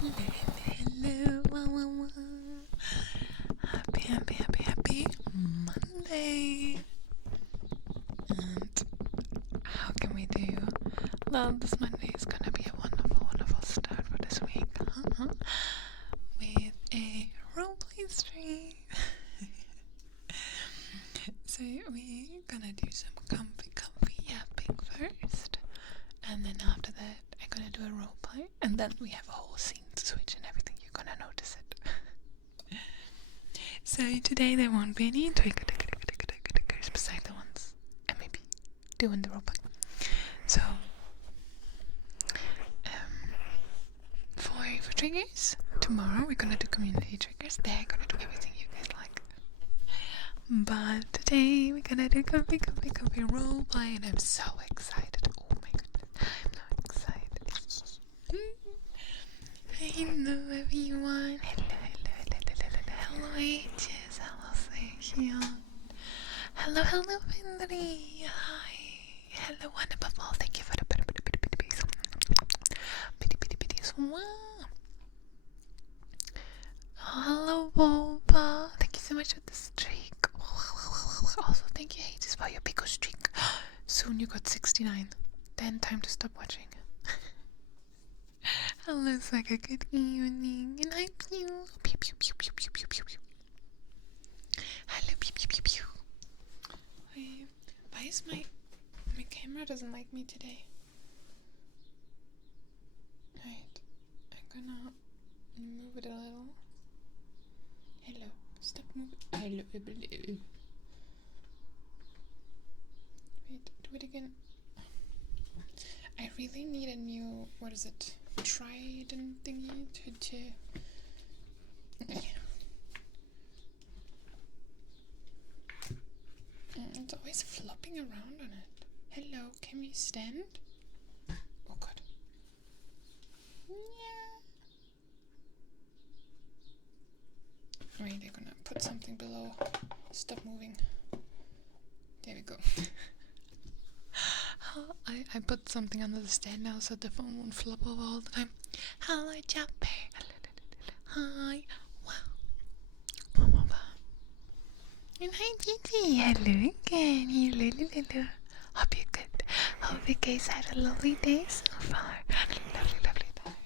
Hello, happy Monday. And how can we do? Well, this Monday is gonna be a wonderful start for this week, with a roleplay stream. So we're gonna do some comfy yapping first, and then after that I'm gonna do a roleplay, and then we have a whole scene switch and everything. You're gonna notice it. So today there won't be any tickers beside the ones I may be doing the roleplay. So for triggers, tomorrow we're gonna do community triggers. They're gonna do everything you guys like. But today we're gonna do comfy roleplay, and I'm so excited. Oh my goodness, I'm so excited. Hello everyone. Hello Aegis. Hello Sean. Hello Finley. Hi. Hello one above all. Thank you for the bitties. Wow. Hello Boba. Thank you so much for the streak. Also thank you Aegis for your big streak. Soon you got 69. Then time to stop watching. Hello Saka, good evening. And hi Pew. Pew pew pew pew pew pew pew pew. Hello pew pew pew pew. Why is my camera doesn't like me today? Right. I'm gonna move it a little. Hello. Stop moving. Hello. Wait, do it again. I really need a new, what is it? Trident thingy to it's always flopping around on it. Hello, can we stand? Oh god. Yeah. Wait, they're gonna put something below. Stop moving. There we go. I put something under the stand now so the phone won't flop over all the time. Hello, Jappy. Hi. Wow. And hi, Gigi. Hello again. Hello. Hope you're good. Hope you guys had a lovely day so far. Lovely time.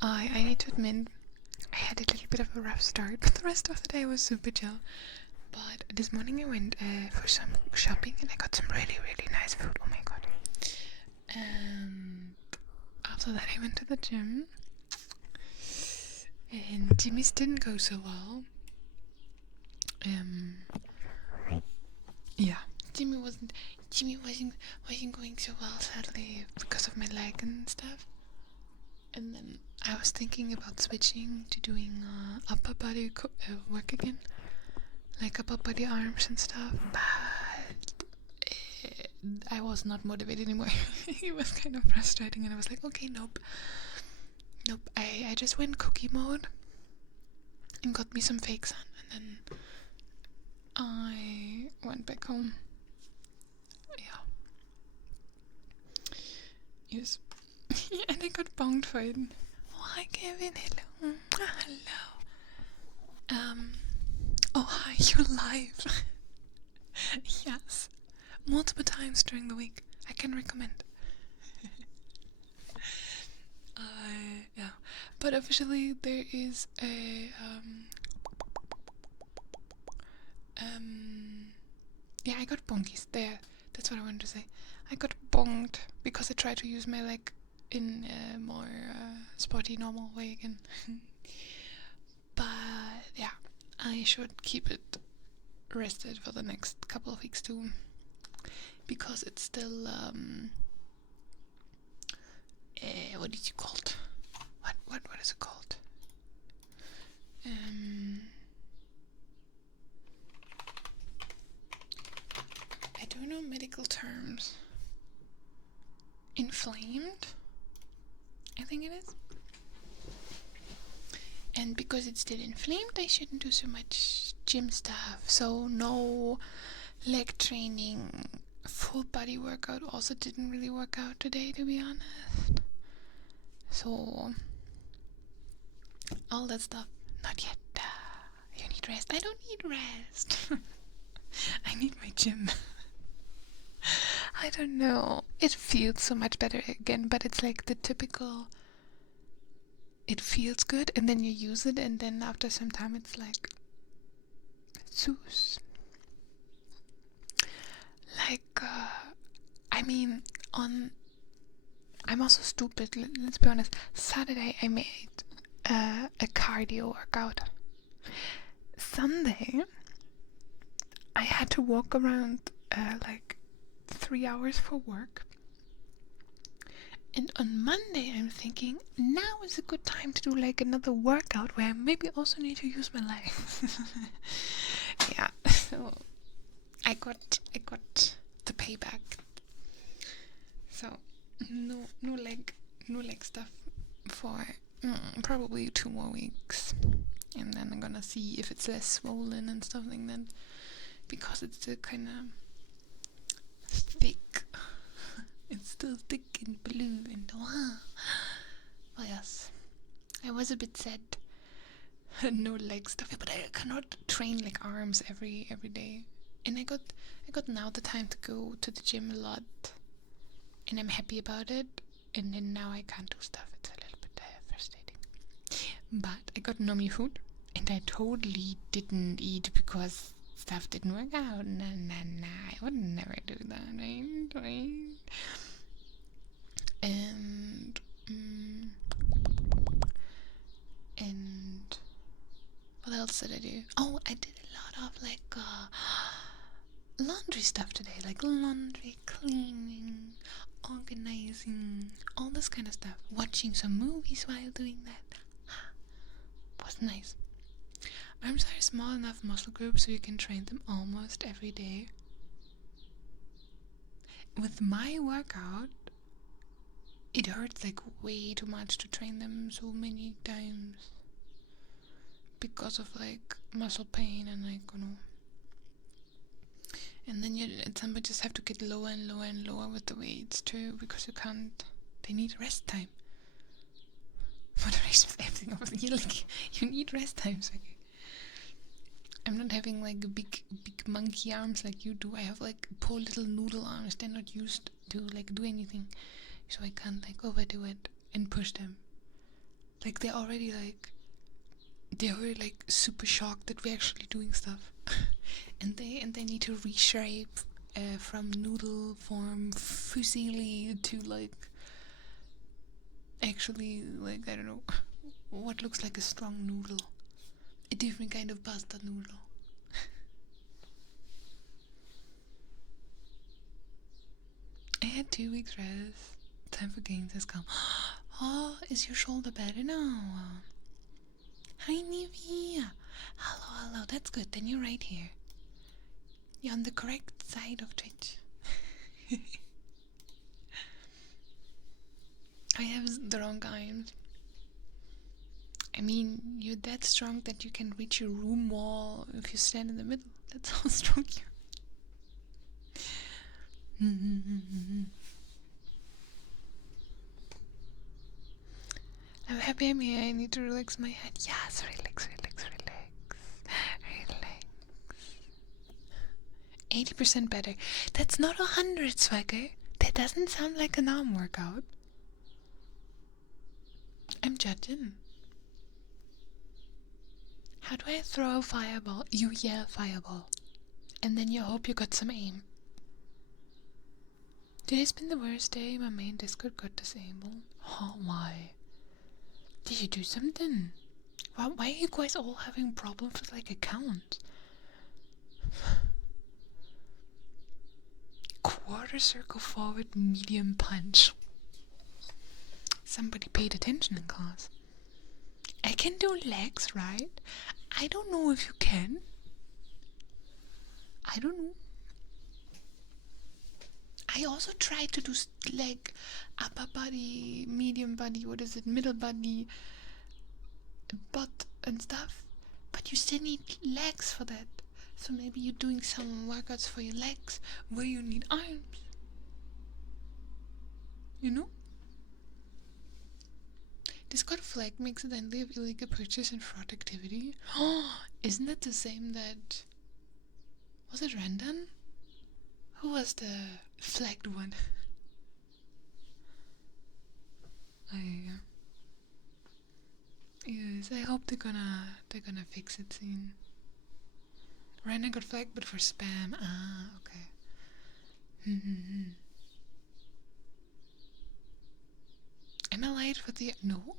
I need to admit, I had a little bit of a rough start, but the rest of the day was super chill. But this morning I went for some shopping and I got some really nice food. Oh my god. And after that I went to the gym. And Jimmy's didn't go so well. Yeah. Jimmy wasn't going so well, sadly, because of my leg and stuff. And then I was thinking about switching to doing upper body work again. Like upper body arms and stuff, but I was not motivated anymore. It was kind of frustrating, and I was like, okay, nope. I just went cookie mode and got me some fakes on, and then I went back home. Yeah. Yes. And I got bonged for it. Oh, hi Kevin. Hello. Hello. Oh hi, you're live. Yes. Multiple times during the week. I can recommend. Yeah. But officially there is a yeah, I got bonkies there. That's what I wanted to say. I got bonged because I tried to use my leg in a more sporty normal way again. But yeah, I should keep it rested for the next couple of weeks too, because it's still what is it called? What is it called? I don't know medical terms. Inflamed, I think it is. And because it's still inflamed, I shouldn't do so much gym stuff. So no leg training. Full body workout also didn't really work out today, to be honest. So all that stuff. Not yet. You need rest. I don't need rest. I need my gym. I don't know. It feels so much better again, but it's like the typical. It feels good, and then you use it, and then after some time, it's like, Zeus. Like, I mean, I'm also stupid. Let's be honest. Saturday, I made a cardio workout. Sunday, I had to walk around like 3 hours for work. And on Monday, I'm thinking, now is a good time to do like another workout where I maybe also need to use my legs. Yeah, so I got the payback. So no leg stuff for probably 2 more weeks, and then I'm gonna see if it's less swollen and stuff like that, because it's still kind of thick. It's still thick and blue and wow. Well, yes, I was a bit sad. No leg stuff, but I cannot train like arms every day. And I got now the time to go to the gym a lot, and I'm happy about it. And then now I can't do stuff. It's a little bit frustrating. But I got nummy food, and I totally didn't eat because stuff didn't work out. Nah, I would never do that, right? And what else did I do? Oh, I did a lot of like laundry stuff today, like laundry, cleaning, organizing, all this kind of stuff. Watching some movies while doing that was nice. Arms are a small enough muscle group so you can train them almost every day. With my workout, it hurts like way too much to train them so many times because of like muscle pain and like, you know. And then you at some point just have to get lower and lower and lower with the weights too, because you can't. They need rest time. Moderation is everything. You need rest times. Okay. I'm not having like big monkey arms like you do. I have like poor little noodle arms. They're not used to like do anything, so I can't like overdo it and push them. Like they're already like super shocked that we're actually doing stuff. and they need to reshape from noodle form fusilli to like actually like, I don't know, what looks like a strong noodle, a different kind of pasta noodle. I had 2 weeks rest. Time for games has come. Oh, is your shoulder better now? Hi, Nivi. Hello, that's good. Then you're right here. You're on the correct side of Twitch. I have the wrong arms. I mean, you're that strong that you can reach your room wall if you stand in the middle. That's how strong you are. I'm happy I'm here. I need to relax my head. Yes, relax. 80% better. That's not 100, Swagger. That doesn't sound like an arm workout. I'm judging. How do I throw a fireball? You yell fireball. And then you hope you got some aim. Today's been the worst day. My main Discord got disabled. Oh, why? Did you do something? Why are you guys all having problems with like accounts? Quarter circle forward medium punch. Somebody paid attention in class. I can do legs, right? I don't know if you can. I don't know. I also tried to do like upper body, medium body, middle body, butt and stuff. But you still need legs for that. So maybe you're doing some workouts for your legs where you need arms. You know? Discard flag makes it endly of illegal purchase and fraud activity. Isn't that the same that... Was it Randan? Who was the flagged one? Yes, I hope they're gonna fix it soon. Randan got flagged, but for spam. Ah, okay. Am I light for the... No?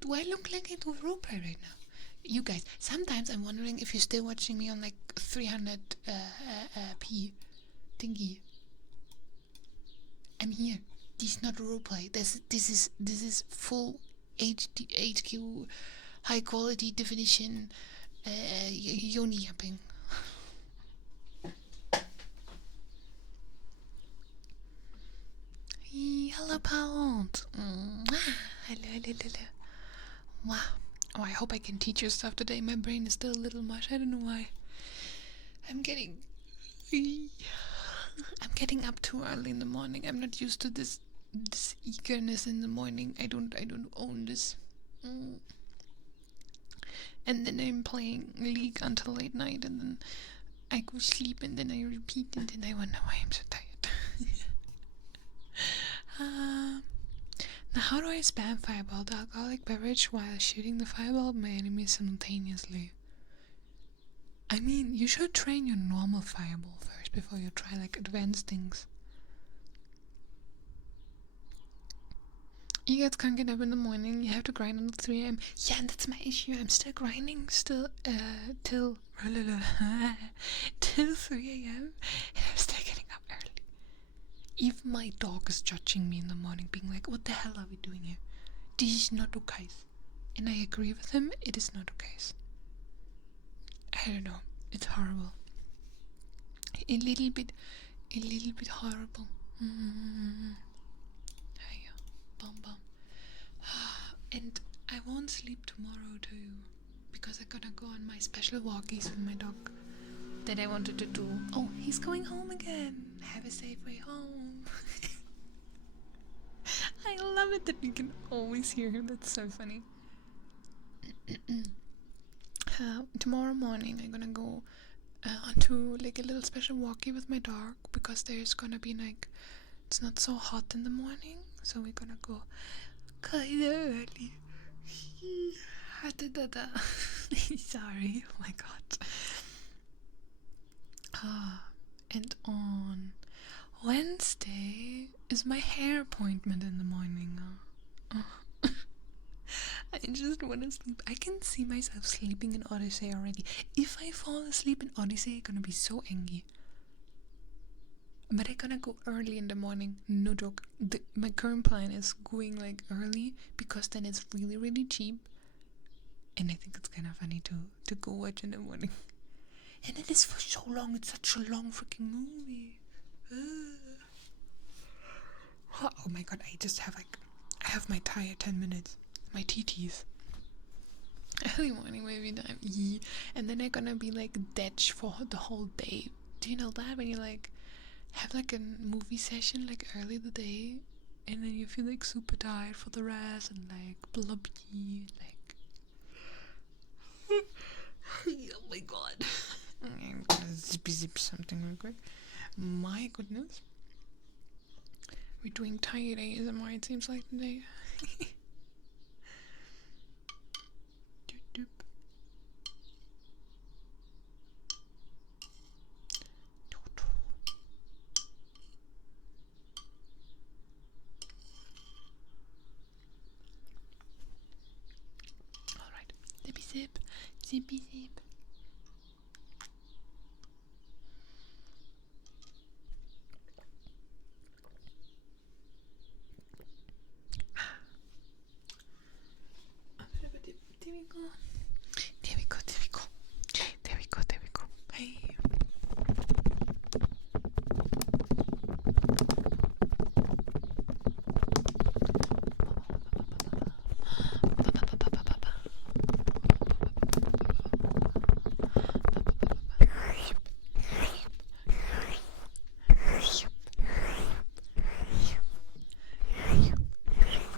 Do I look like I do roleplay right now? You guys, sometimes I'm wondering if you're still watching me on like 300p thingy. I'm here. This is not roleplay. This is full HQ high quality definition yoni yapping. Hello, Pound. Hello. Wow. Oh, I hope I can teach you stuff today. My brain is still a little mush. I don't know why. I'm getting up too early in the morning. I'm not used to this eagerness in the morning. I don't own this. And then I'm playing League until late night, and then I go sleep, and then I repeat, and then I wonder why I'm so tired. Now, how do I spam fireball the alcoholic beverage while shooting the fireball at my enemy simultaneously? I mean, you should train your normal fireball first before you try like advanced things. You guys can't get up in the morning. You have to grind until 3 a.m. Yeah, and that's my issue. I'm still grinding till 3 a.m. and I'm still getting up early. Even my dog is judging me in the morning, being like, "What the hell are we doing here? This is not okay." And I agree with him. It is not okay. I don't know. It's horrible. A little bit horrible. Bum. And I won't sleep tomorrow too, because I'm gonna go on my special walkies with my dog that I wanted to do. Oh, he's going home again. Have a safe way home. I love it that you can always hear him. That's so funny. Tomorrow morning I'm gonna go onto like a little special walkie with my dog, because there's gonna be like, it's not so hot in the morning, so we're gonna go quite early. Sorry, oh my god. And on Wednesday is my hair appointment in the morning. I just want to sleep. I can see myself sleeping in Odyssey already. If I fall asleep in Odyssey, I'm gonna be so angry. But I'm gonna go early in the morning. No joke. My current plan is going like early, because then it's really, really cheap. And I think it's kind of funny to go watch in the morning. And it is for so long. It's such a long freaking movie. Oh my god, I have my tire 10 minutes. My TTs. Early morning maybe time. Yeah. And then I'm gonna be like dead for the whole day. Do you know that? When you like have like a movie session like early the day, and then you feel like super tired for the rest, and like blubby, like oh my god. I'm gonna zip something real quick. My goodness. We're doing tired ASMR, it seems like today. Alright. Zippy zip. There we go. Hey.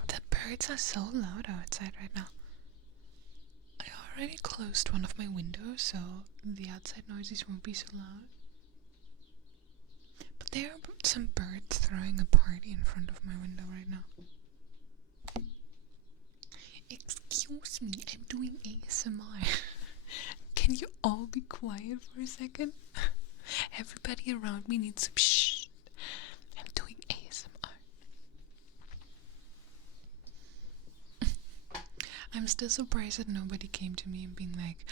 The birds are so loud outside right now. I already closed one of my windows, so the outside noises won't be so loud. But there are some birds throwing a party in front of my window right now. Excuse me, I'm doing ASMR. Can you all be quiet for a second? Everybody around me needs some shh. I'm doing ASMR. I'm still surprised that nobody came to me and being like,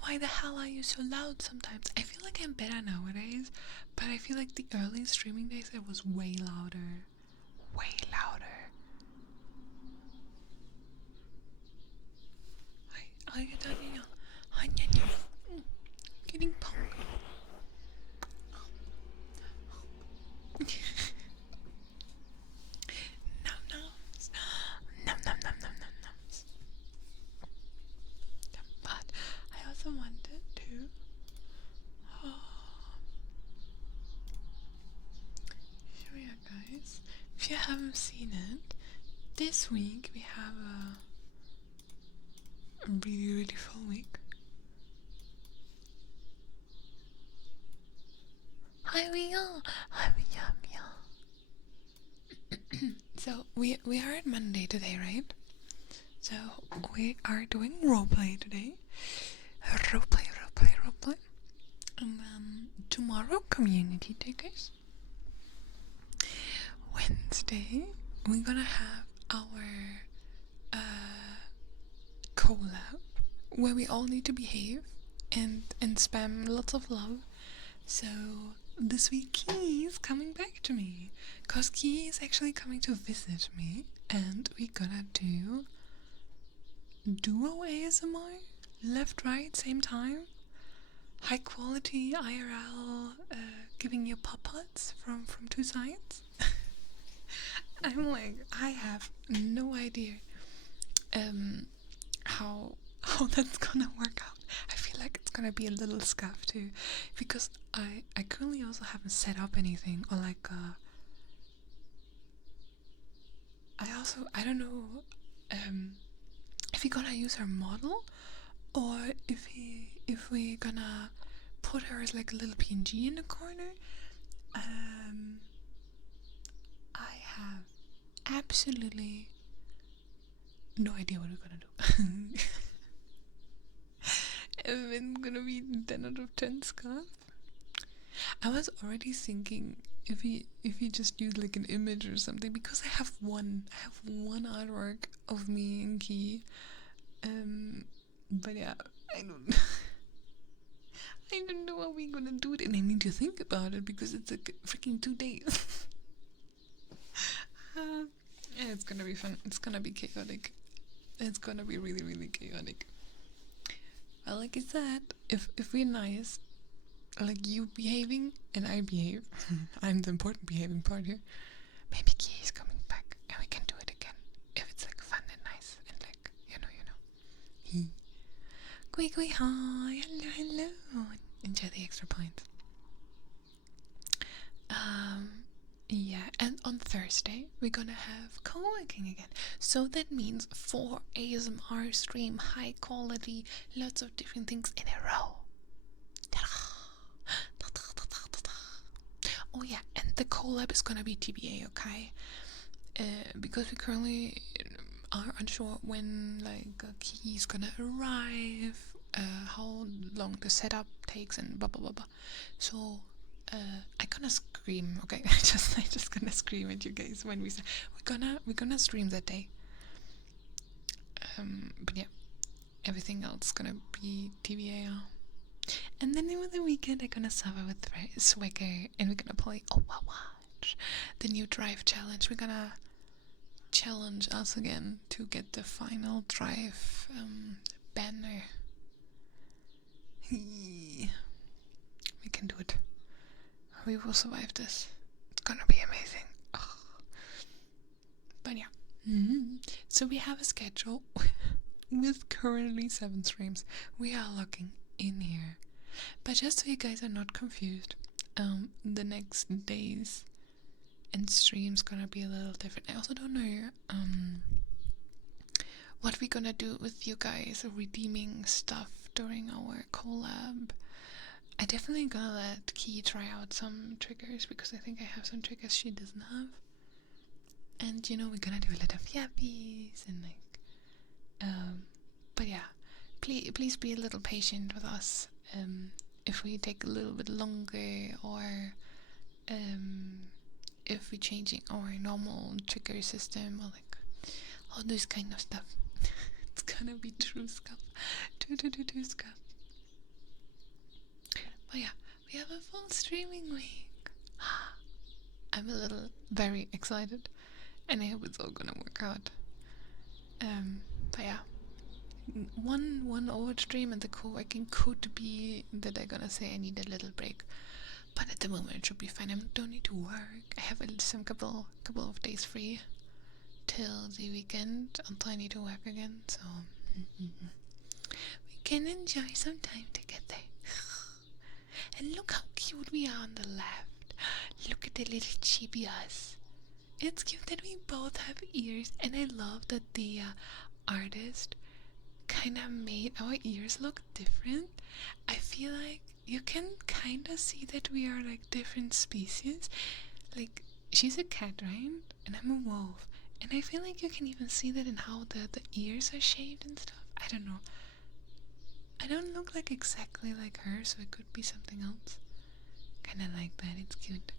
why the hell are you so loud sometimes? I feel like I'm better nowadays, but I feel like the early streaming days I was way louder. Way louder. Are you done? Getting punked. Nom noms. Nom nom nom nom nom noms. But I also wanted to show you guys. If you haven't seen it, this week we have a really, really full week. Hi, we are. Hi, we are. So we are at Monday today, right? So we are doing roleplay today. Roleplay. And then tomorrow, community tickets. Wednesday, we're gonna have our collab where we all need to behave and spam lots of love. So this week Key is coming back to me, cause Key is actually coming to visit me, and we're gonna do duo ASMR, left, right, same time, high quality IRL, giving you pop-ups from two sides. I'm like, I have no idea how that's gonna work out. I feel like it's gonna be a little scuff too, because I currently also haven't set up anything, or like I don't know if we're gonna use her model, or if we're gonna put her as like a little PNG in the corner. I have absolutely no idea what we're gonna do. It's gonna be 10 out of 10 scarf. I was already thinking if we just use like an image or something, because I have one artwork of me and Key. But yeah, I don't know how we're gonna do it, and I need to think about it because it's like freaking 2 days. Yeah, it's gonna be fun. It's gonna be chaotic. It's gonna be really, really chaotic. Well, like I said, if we're nice, like you behaving and I behave, I'm the important behaving part here. Maybe Key is coming back and we can do it again if it's like fun and nice and like you know. Quickly, hi, hello. Enjoy the extra points. Yeah, and on Thursday we're gonna have co-working again. So that means 4 ASMR stream, high quality, lots of different things in a row. Oh yeah, and the collab is gonna be TBA, okay? Because we currently are unsure when like a key is gonna arrive, how long the setup takes, and blah blah blah blah. So I'm gonna scream, okay? I just gonna scream at you guys when we're gonna stream that day. But yeah, everything else is gonna be TBA. And then over the weekend I'm gonna suffer with Swagger, and we're gonna play Overwatch, the new Drive challenge. We're gonna challenge us again to get the final Drive banner. We can do it. We will survive this. It's gonna be amazing. Ugh. But yeah. So we have a schedule with currently 7 streams. We are locking in here. But just so you guys are not confused, the next days and streams gonna be a little different. I also don't know what we gonna do with you guys redeeming stuff during our collab. I definitely gonna let Key try out some triggers because I think I have some triggers she doesn't have. And you know, we're gonna do a lot of yappies and like but yeah, please be a little patient with us if we take a little bit longer, or if we're changing our normal trigger system, or like all this kind of stuff. It's gonna be true stuff. True stuff. But yeah, we have a full streaming week. I'm a little very excited, and I hope it's all gonna work out. But yeah, one old stream and the co-working could be that I'm gonna say I need a little break, but at the moment it should be fine. I don't need to work. I have some couple of days free till the weekend until I need to work again, so we can enjoy some time together. And look how cute we are on the left. Look at the little chibi us. It's cute that we both have ears, and I love that the artist kind of made our ears look different. I feel like you can kind of see that we are like different species. Like, she's a cat, right? And I'm a wolf. And I feel like you can even see that in how the ears are shaped and stuff. I don't know. I don't look like exactly like her, so it could be something else. Kind of like that. It's cute.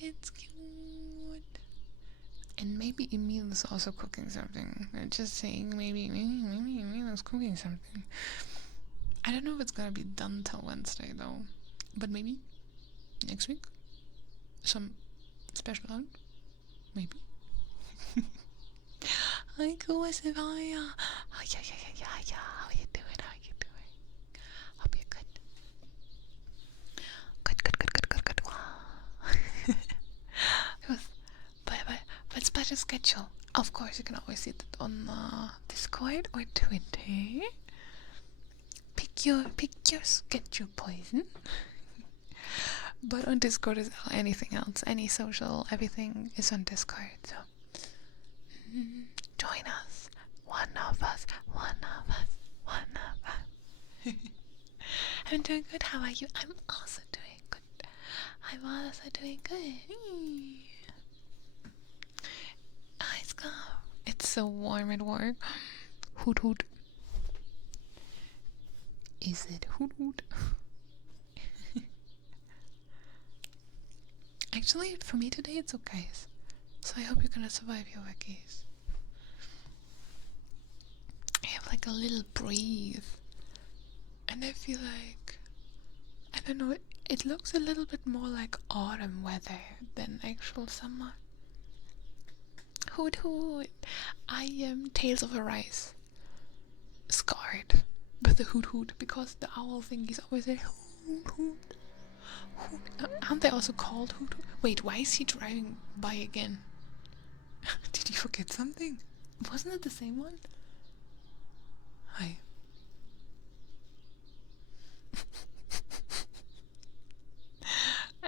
It's cute. And maybe Emil is also cooking something. I'm just saying, maybe Emil is cooking something. I don't know if it's gonna be done till Wednesday though, but maybe next week some special out. Maybe. Hi, cool, Savaya. Oh, yeah. How you doing? Hope you're good. Good. But special schedule. Of course, you can always see that on Discord or Twitter. Pick your schedule, poison. But on Discord is anything else, any social, everything is on Discord. So join us. One of us. I'm doing good. How are you? I'm also doing good. Let's go. It's so warm at work. Hoot hoot. Is it hoot hoot? Actually, for me today it's okay. So I hope you're gonna survive your wackies. I have like a little breeze. And I feel like, I don't know, it looks a little bit more like autumn weather than actual summer. Hoot hoot. I am Tales of Arise scarred with the hoot hoot because the owl thingies always say hoot hoot. Aren't they also called hoot hoot? Wait, why is he driving by again? Did you forget something? Wasn't it the same one? Hi.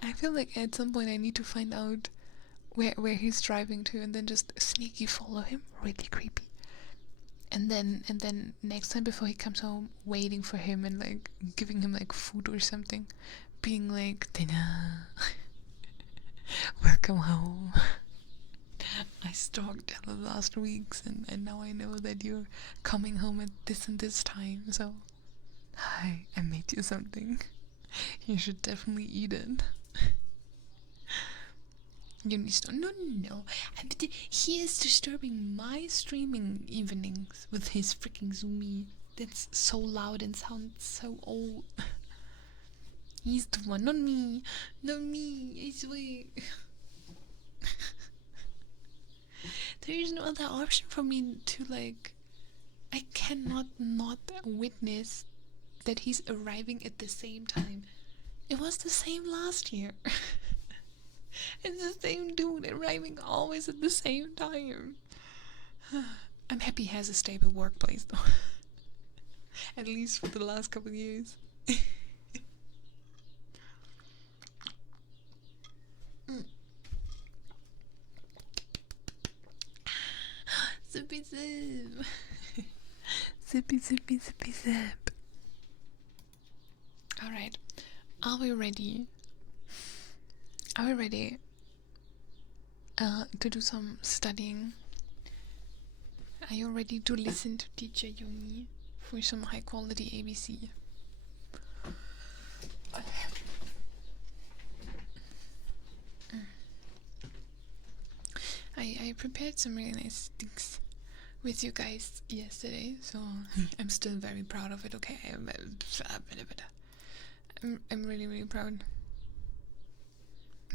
I feel like at some point I need to find out where he's driving to and then just sneaky follow him. Really creepy. And then next time before he comes home, waiting for him and like giving him like food or something, being like, dinner. Welcome home. I stalked Ella last weeks and now I know that you're coming home at this and this time, so hi, I made you something. You should definitely eat it. You need to no. He is disturbing my streaming evenings with his freaking zoomy. That's so loud and sounds so old. He's the one, not me. I swear. There is no other option for me to like. I cannot not witness that he's arriving at the same time. It was the same last year. It's the same dude arriving always at the same time. I'm happy he has a stable workplace though. At least for the last couple of years. Submissive. Zippy, zippy, zippy, zip. Alright. Are we ready? Are we ready to do some studying? Are you ready to listen to teacher Yoni for some high quality ABC? I prepared some really nice things with you guys yesterday, so I'm still very proud of it. Okay, I'm really proud.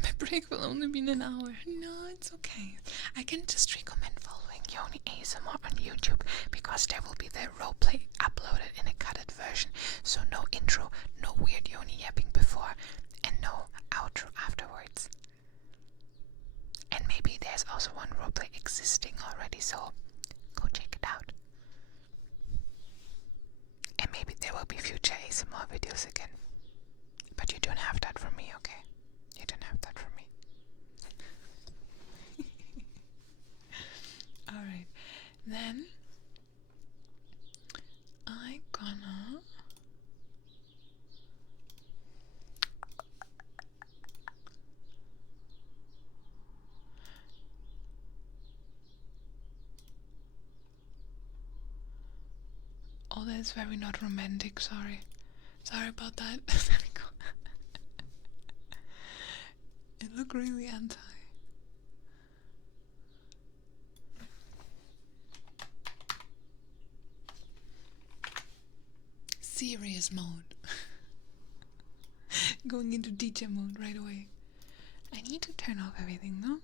My break will only be an hour. No, it's okay. I can just recommend following Yoni ASMR on YouTube because there will be the roleplay uploaded in a cutted version. So no intro, no weird Yoni yapping before, and no outro afterwards. And maybe there's also one roleplay existing already, so go check it out. And maybe there will be future ASMR videos again. But you don't have that from me, okay? You don't have that from me. Alright, then I gonna oh, that's very not romantic, sorry about that. It looked really anti. Serious mode. Going into teacher mode right away. I need to turn off everything, no?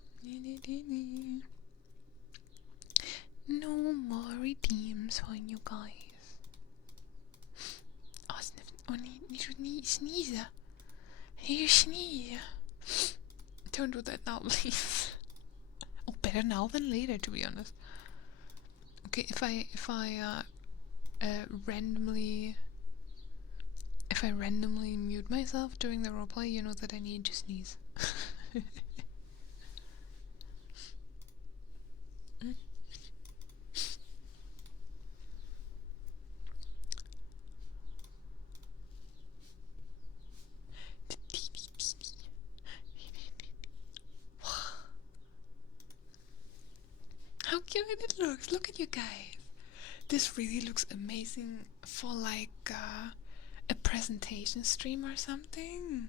No more redeems for you guys. Oh, sniff. Oh, need to sneeze. You sneeze. Don't do that now, please. Oh, better now than later, to be honest. Okay, if I randomly mute myself during the roleplay, you know that I need to sneeze. How cute it looks! Look at you guys! This really looks amazing for like a presentation stream or something.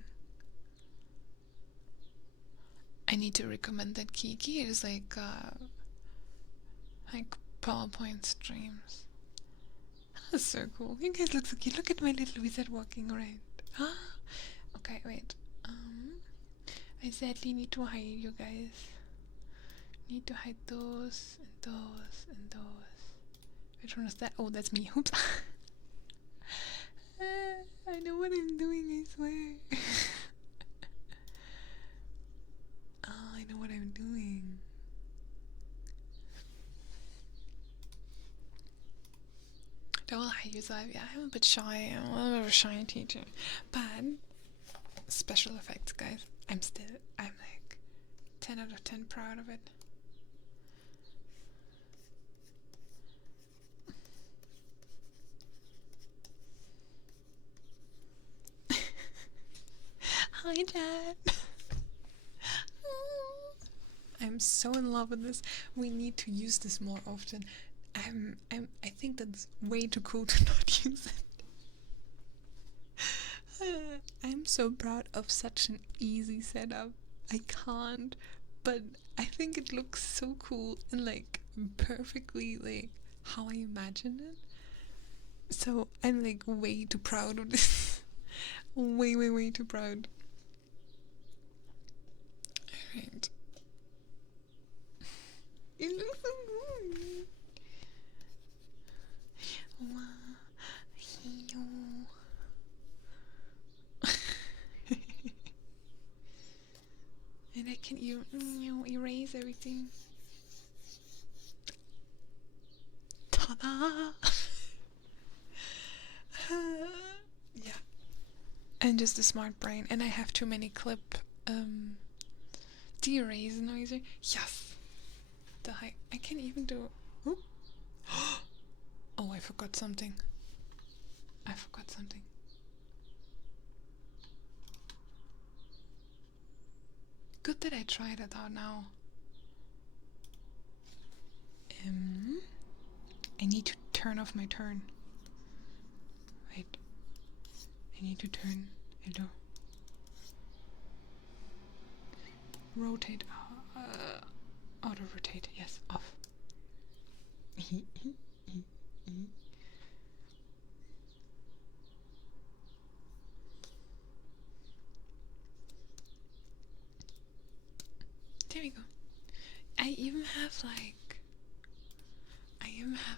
I need to recommend that Kiki. It is like PowerPoint streams. That's so cool. You guys look so cute. Look at my little wizard walking around. Ah, okay, wait. I sadly need to hide you guys. Need to hide those and those and those. Which one is that? Oh, that's me. Oops. I know what I'm doing, I swear. Oh, I know what I'm doing. Don't hide yourself. Yeah, I'm a bit shy. I'm a little bit of a shy teacher. But special effects, guys. I'm like 10 out of 10 proud of it. Hi, Dad. I'm so in love with this. We need to use this more often. I think that's way too cool to not use it. I'm so proud of such an easy setup. I can't, but I think it looks so cool and like perfectly like how I imagined it. So I'm like way too proud of this. way too proud. Alright. It looks so good. Wow. And I can erase everything. Ta-da! Yeah. I'm just a smart brain, and I have too many clip de-erase noiser. Yes. I can even do. Oh. Oh, I forgot something. Good that I tried it out now. I need to turn off my turn. Wait. I need to turn. Hello. Rotate. Auto rotate. Yes, off. There we go. I even have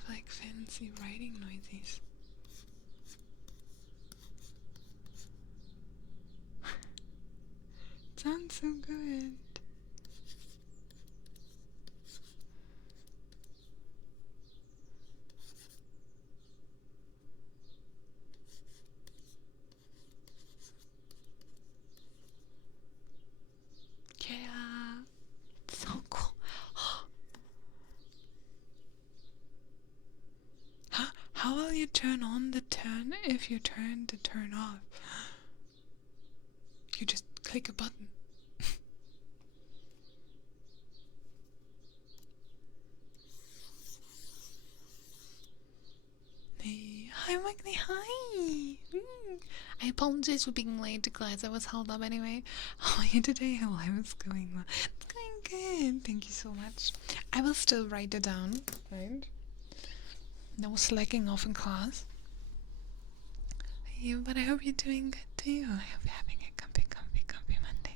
like fancy writing noises. Sounds so good. Yeah. So cool. How will you turn on the turn if you turn the turn off? You just click a button. Hey, hi Magni, hi! I apologize for being late to class, I was held up anyway. How are you today? How was going well? It's going good, thank you so much. I will still write it down, right? No slacking off in class. Yeah, but I hope you're doing good too. I hope you're having a comfy Monday.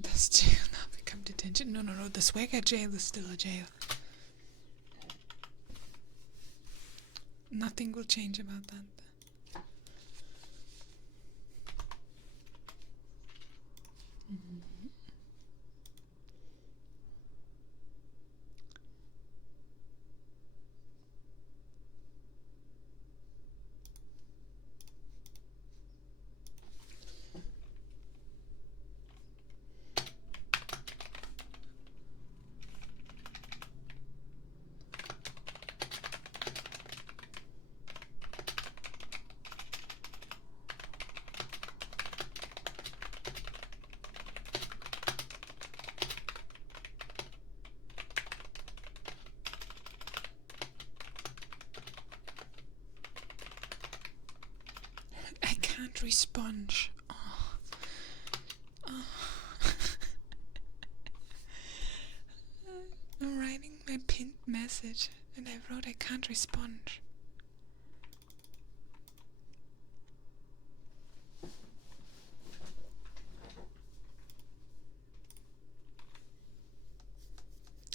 Does jail now become detention? No, the swagger jail is still a jail. Nothing will change about that. I can't responge. Oh. I'm writing my pinned message and I wrote I can't respond.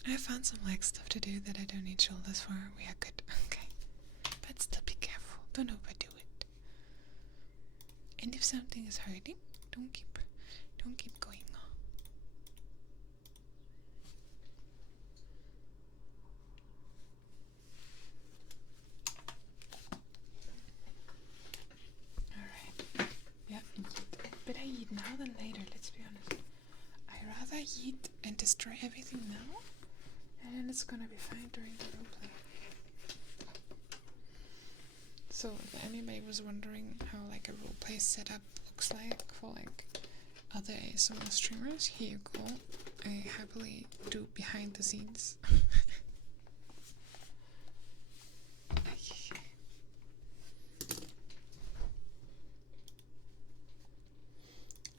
I found some like stuff to do that I don't need shoulders for. We are good. Okay. But still be careful. Don't overdo it. And if something is hurting, don't keep going on. Alright. Yeah, better eat now than later, let's be honest. I'd rather eat and destroy everything now, and then it's gonna be fine during the roleplay. So if anybody was wondering how like a roleplay setup looks like for like other ASMR streamers, here you go. I happily do behind the scenes.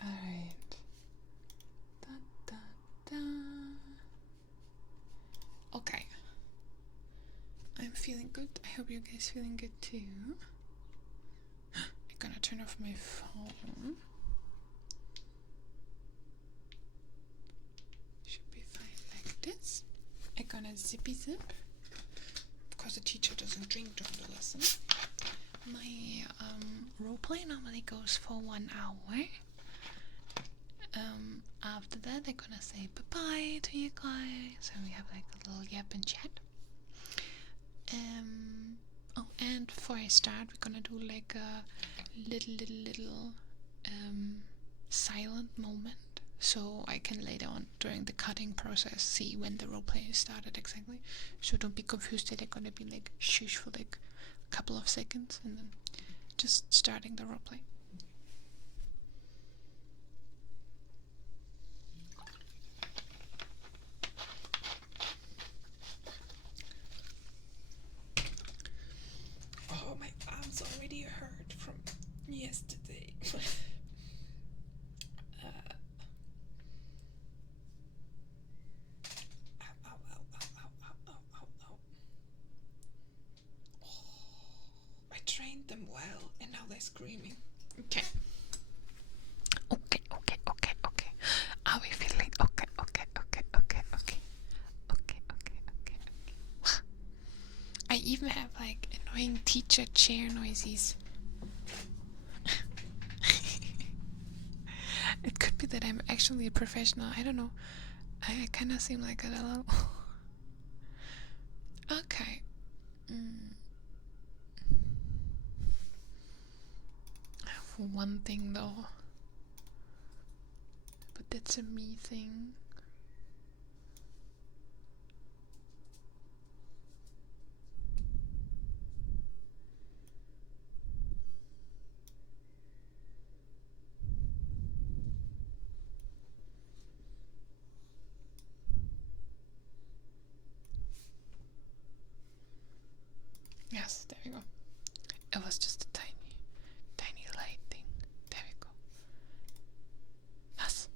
Alright. Okay. I'm feeling good. I hope you guys feeling good too. I'm gonna turn off my phone. Should be fine like this. I'm gonna zippy zip because the teacher doesn't drink during the lesson. My roleplay normally goes for 1 hour. After that they're gonna say bye-bye to you guys, and we have like a little yap and chat. Oh, and before I start, we're gonna do like a little silent moment, so I can later on during the cutting process see when the roleplay started exactly. So don't be confused that they're gonna be like shush for like a couple of seconds and then just starting the roleplay. Oh, my arms already hurt from yesterday. I trained them well, and now they're screaming. Okay. Okay. Are we feeling okay? Okay. I even have like annoying teacher chair noises. It could be that I'm actually a professional. I don't know. I kind of seem like a little. Okay. One thing though, but that's a me thing. Yes, there we go. It was just a tiny light thing. There we go. Yes,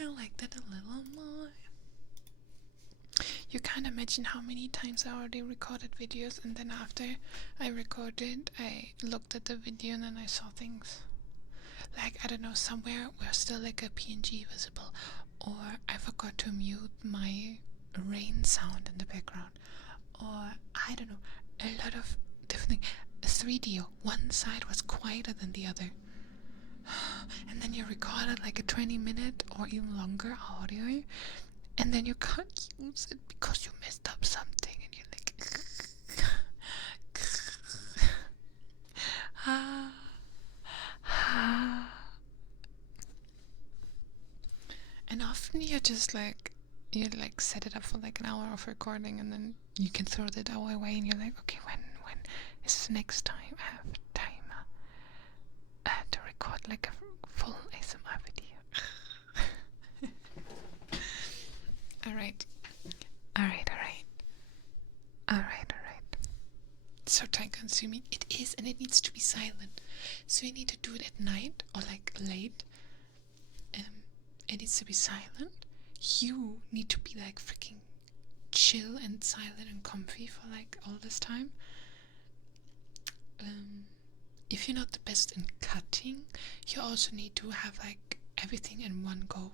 I like that a little more. You can't imagine how many times I already recorded videos, and then after I recorded, I looked at the video and then I saw things. Like, I don't know, somewhere where still like a PNG visible, or I forgot to mute my rain sound in the background, or I don't know, a lot of different things. 3D, one side was quieter than the other. And then you recorded like a 20-minute or even longer audio, and then you can't use it because you messed up something, and you're like, and often you just like, you like set it up for like an hour of recording, and then you can throw that hour away, and you're like, okay, when is the next time I have time to record like a full ASMR video? Alright. So time consuming it is, and it needs to be silent. So you need to do it at night or like late. It needs to be silent. You need to be like freaking chill and silent and comfy for like all this time. If you're not the best in cutting, you also need to have like everything in one go,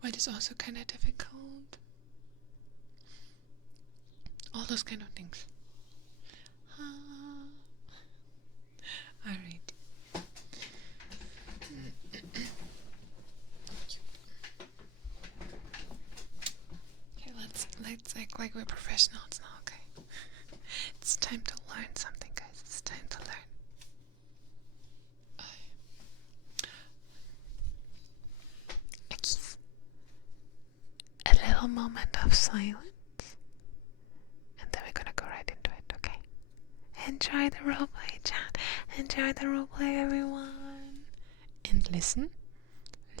which is also kind of difficult. All those kind of things. Alright. Okay, let's act like we're professionals now, okay? It's time to learn something, guys. It's time to learn. A little moment of silence, and then we're gonna go right into it, okay? Enjoy the roleplay, chat. Enjoy the roleplay, everyone. And listen,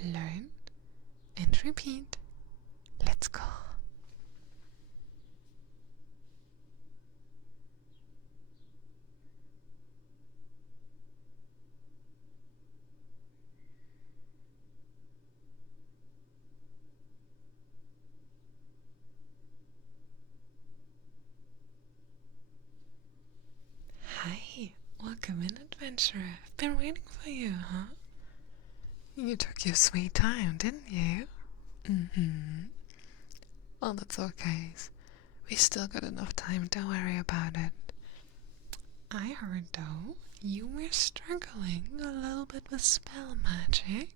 learn, and repeat. Let's go. Hi, welcome in, adventurer. I've been waiting for you, huh? You took your sweet time, didn't you? Well, that's okay. We still got enough time, don't worry about it. I heard, though, you were struggling a little bit with spell magic.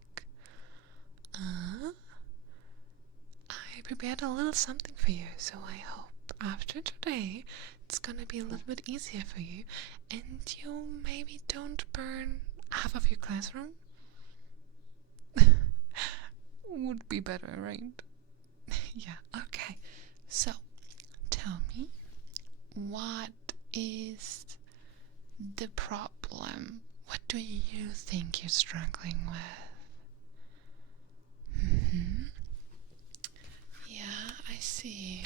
I prepared a little something for you, so I hope after today it's gonna be a little bit easier for you, and you maybe don't burn half of your classroom. Would be better, right? Yeah, okay. So, tell me, what is the problem? What do you think you're struggling with? Yeah, I see.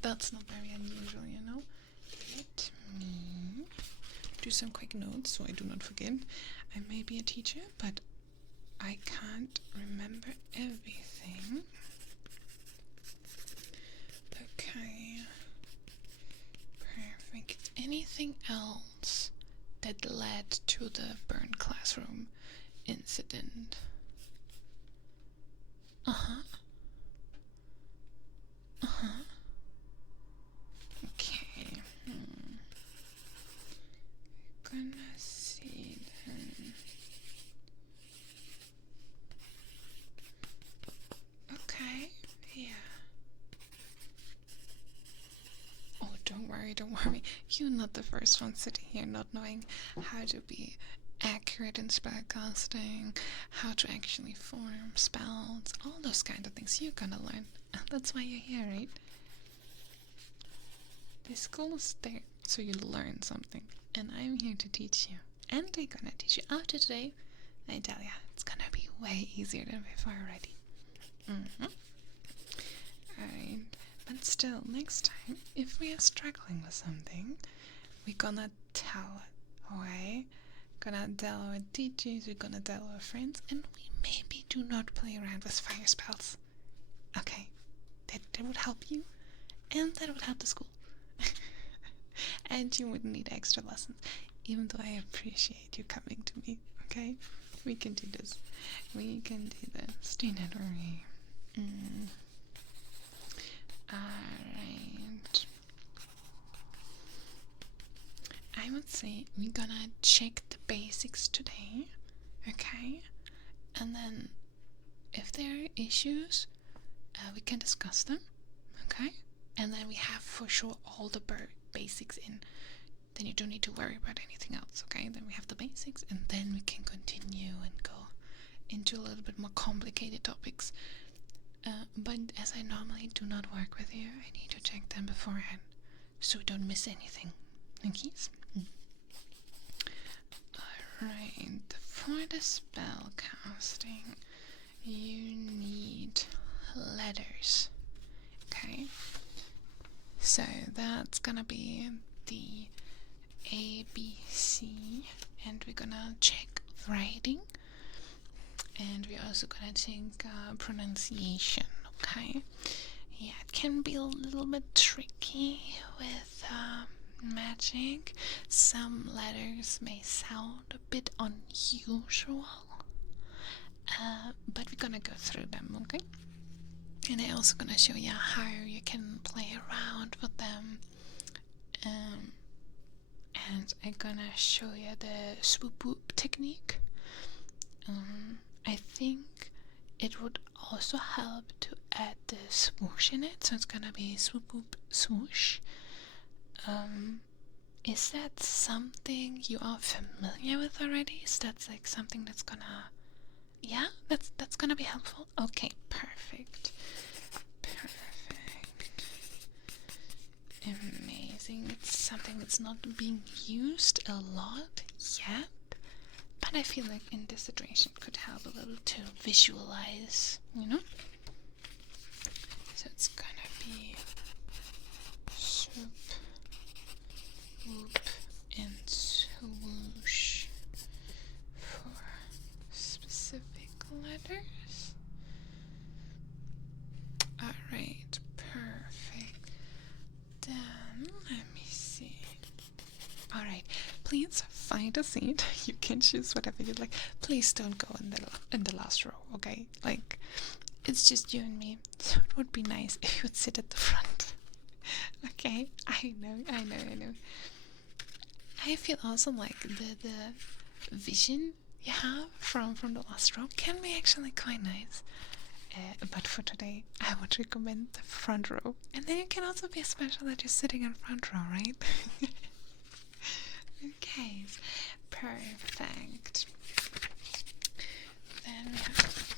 That's not very unusual, you know? Let me do some quick notes so I do not forget. I may be a teacher, but I can't remember everything. Okay. Perfect. Anything else that led to the burned classroom incident? Uh-huh. Uh-huh. Okay. Gonna see then. Okay. Yeah. Oh, don't worry. You're not the first one sitting here not knowing how to be accurate in spellcasting, how to actually form spells, all those kind of things you're gonna learn. That's why you're here, right? The school is there so you learn something, and I'm here to teach you. And I'm gonna teach you after today. I tell ya, it's gonna be way easier than before already. Alright, but still, next time, if we are struggling with something, we're gonna tell it, alright? Gonna tell our teachers, we're gonna tell our friends, and we maybe do not play around with fire spells. Okay, that would help you, and that would help the school. And you wouldn't need extra lessons, even though I appreciate you coming to me, okay? We can do this. We can do this. Do not worry. Alright. I would say we're gonna check the basics today, okay? And then if there are issues, we can discuss them, okay? And then we have for sure all the basics in. Then you don't need to worry about anything else, okay? Then we have the basics, and then we can continue and go into a little bit more complicated topics. But as I normally do not work with you, I need to check them beforehand so we don't miss anything. Okay? Alright, for the spell casting, you need letters. Okay? So that's gonna be the A, B, C, and we're gonna check writing, and we're also gonna check pronunciation, okay? Yeah, it can be a little bit tricky with magic. Some letters may sound a bit unusual, but we're gonna go through them, okay? And I'm also gonna show you how you can play around with them. And I'm gonna show you the swoop whoop technique. I think it would also help to add the swoosh in it, so it's gonna be swoop whoop swoosh. Is that something you are familiar with already? Is that like something that's gonna, yeah, that's gonna be helpful? Okay, perfect. Amazing. It's something that's not being used a lot yet, but I feel like in this situation it could help a little to visualize, you know? So it's gonna be swoop, whoop, and swoosh for specific letters. Alright, perfect. Then, let me see. Alright, please find a seat. You can choose whatever you like. Please don't go in the last row, okay? Like, it's just you and me, so it would be nice if you would sit at the front. Okay? I know. I feel also like the vision you have from the last row can be actually quite nice. But for today, I would recommend the front row. And then you can also be special that you're sitting in front row, right? Okay, perfect. Then we have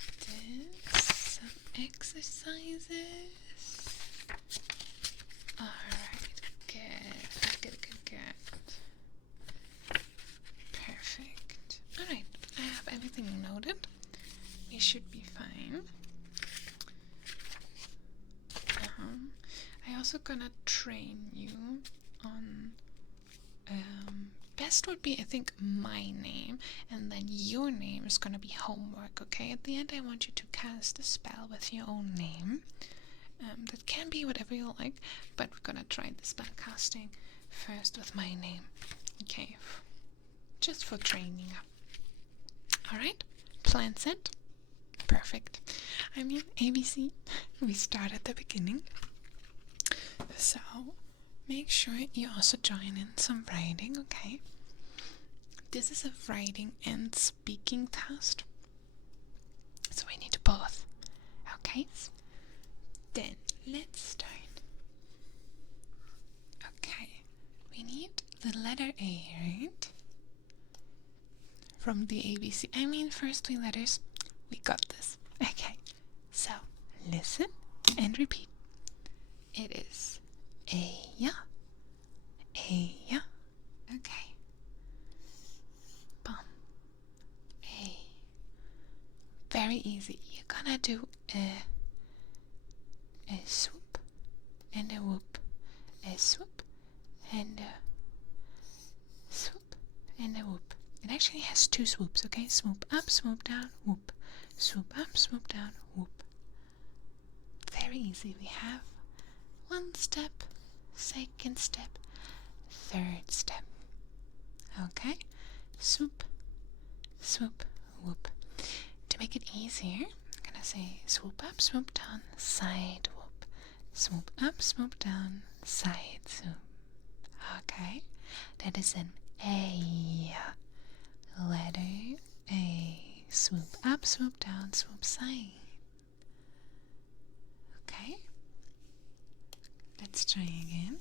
this, some exercises. Alright, good. Perfect. Alright, I have everything noted. We should be fine. I also gonna train you on best would be, I think, my name, and then your name is gonna be homework, okay? At the end I want you to cast a spell with your own name. That can be whatever you like, but we're gonna try the spell casting first with my name, okay? Just for training up. Alright? Plan set? Perfect. I mean, ABC, we start at the beginning. So, make sure you also join in some writing, okay? This is a writing and speaking test. So we need both. Okay? Then, let's start. Okay. We need the letter A, right? From the ABC. I mean, first 3 letters. We got this. Okay. So, listen and repeat. It is A-ya. A-ya. Okay. Bum. A. Very easy. You're gonna do a swoop and a whoop. A swoop and a swoop and a whoop. It actually has 2 swoops, okay? Swoop up, swoop down, whoop. Swoop up, swoop down, whoop. Very easy. We have 1 step, 2nd step, 3rd step. Okay? Swoop, swoop, whoop. To make it easier, I'm gonna say swoop up, swoop down, side whoop. Swoop up, swoop down, side swoop. Okay? That is an A. Letter A. Swoop up, swoop down, swoop side. Okay? Let's try again.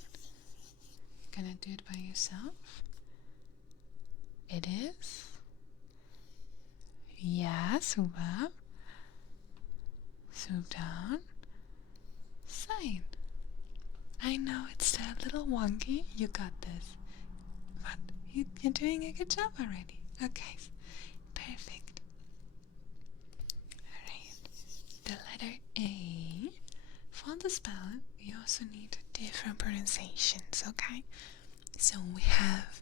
Gonna do it by yourself. It is. Yeah, swoop up. Swoop down. Side. I know it's a little wonky. You got this. But you're doing a good job already. Okay. Perfect. Alright. The letter A. For the spell, we also need different pronunciations, okay? So we have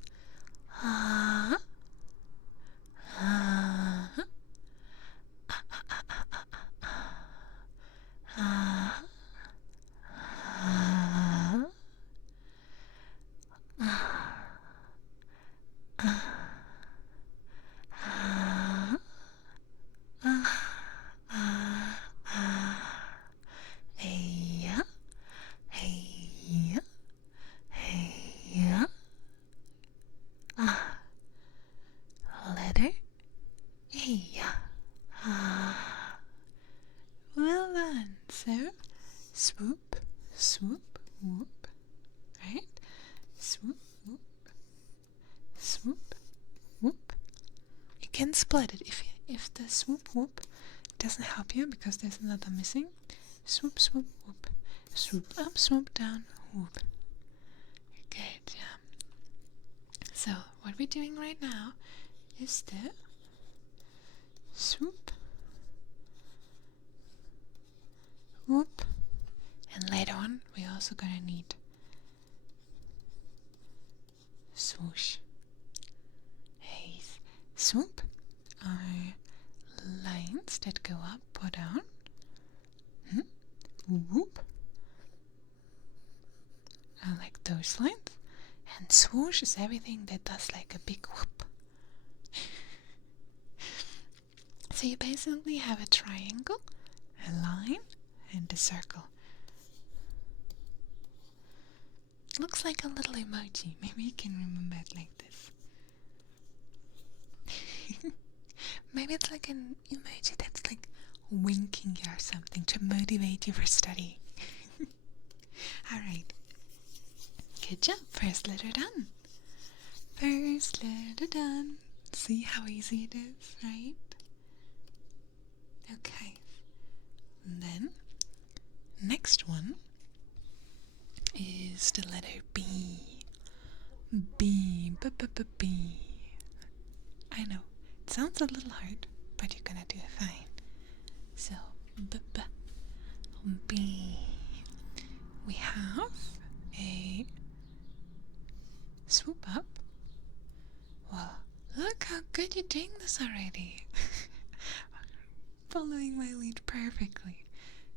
letter A. Well done. So, swoop, swoop, whoop. Right? Swoop, whoop, swoop, whoop. You can split it if the swoop, whoop doesn't help you because there's another missing. Swoop, swoop, whoop. Swoop up, swoop down, whoop. Good job. So, what we're doing right now is the swoop, whoop, and later on we're also gonna need swoosh. Hey, swoop are lines that go up or down. Whoop. I like those lines. And swoosh is everything that does like a big whoop. So you basically have a triangle, a line, and a circle. Looks like a little emoji. Maybe you can remember it like this. Maybe it's like an emoji that's like winking you or something to motivate you for studying. Alright. Good job. First letter done. First letter done. See how easy it is, right? Okay. And then, next one is the letter B. B. B. I know, it sounds a little hard, but you're gonna do it fine. So, B. We have a swoop up. Well, look how good you're doing this already. Following my lead perfectly.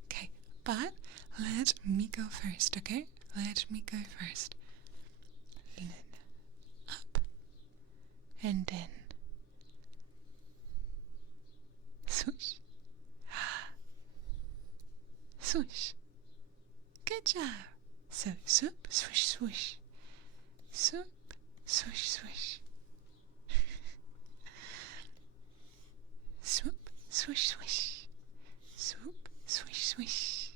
Okay, but let me go first, okay? Let me go first. And then up. And then swoosh. Swoosh. Good job. So, swoop, swoosh, swoosh. Swoop, swoosh, swoosh. Swoop, swoosh, swish. Swoop, swish, swish.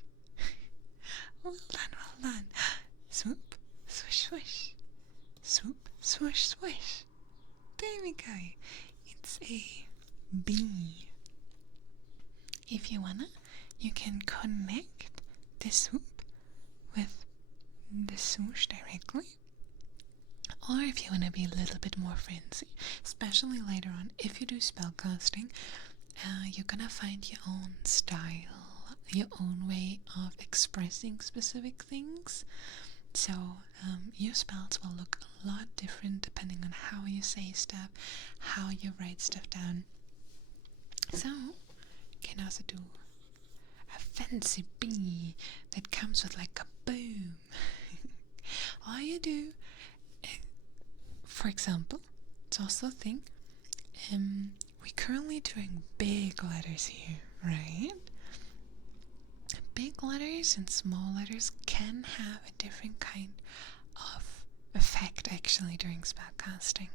Well done, well done. Swoop, swish, swish. Swoop, swish, swish. There we go. It's a B. If you wanna, you can connect the swoop with the swoosh directly. Or if you want to be a little bit more fancy, especially later on, if you do spellcasting, you're gonna find your own style, your own way of expressing specific things. So your spells will look a lot different depending on how you say stuff, how you write stuff down. So you can also do a fancy B that comes with like a boom. All you do, for example, it's also a thing, we're currently doing big letters here, right? Big letters and small letters can have a different kind of effect actually during spellcasting.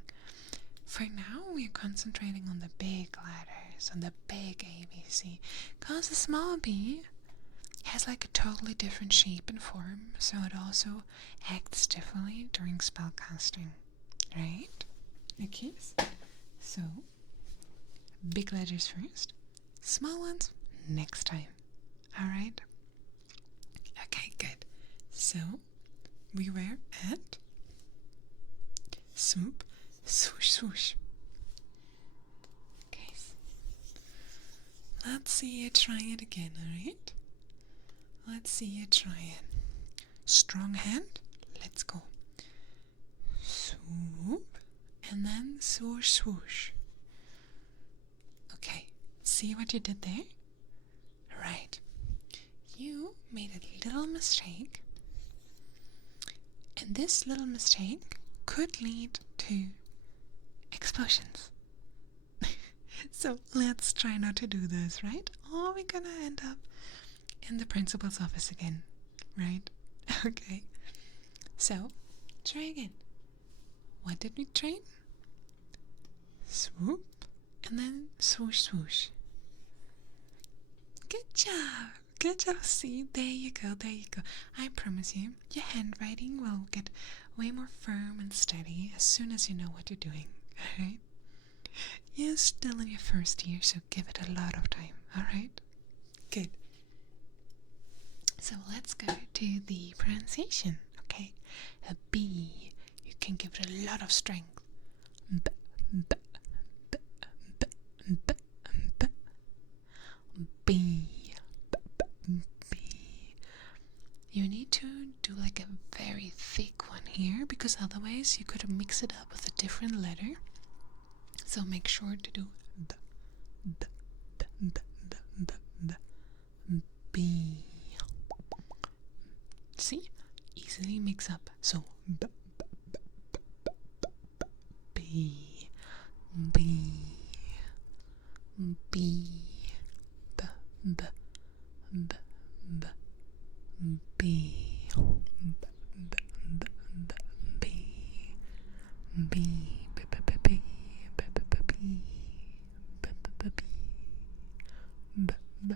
For now, we're concentrating on the big letters, on the big ABC, because the small b has like a totally different shape and form, so it also acts differently during spellcasting, right? Okay, so big letters first, small ones next time. Alright? Okay, good. So we were at swoop, swoosh, swoosh. Okay, let's see you try it again, alright? Let's see you try it. Strong hand, let's go. Swoop, and then swoosh, swoosh. Okay, see what you did there? Right. You made a little mistake, and this little mistake could lead to explosions. So let's try not to do those, right? Or we're gonna end up in the principal's office again, right? Okay. So, try again. What did we train? Swoop, and then swoosh, swoosh. Good job. Good job. See, there you go, there you go. I promise you, your handwriting will get way more firm and steady as soon as you know what you're doing, alright? You're still in your first year, so give it a lot of time, alright? Good. So let's go to the pronunciation, okay? A B, you can give it a lot of strength. B, b, b, b, b, b. B, b, b, B. You need to do like a very thick one here, because otherwise you could mix it up with a different letter. So make sure to do B, B, B, B, B, B, B, B. See? Easily mix up. So B, B, B, B, B, B, B, B, B, B, B, B, B,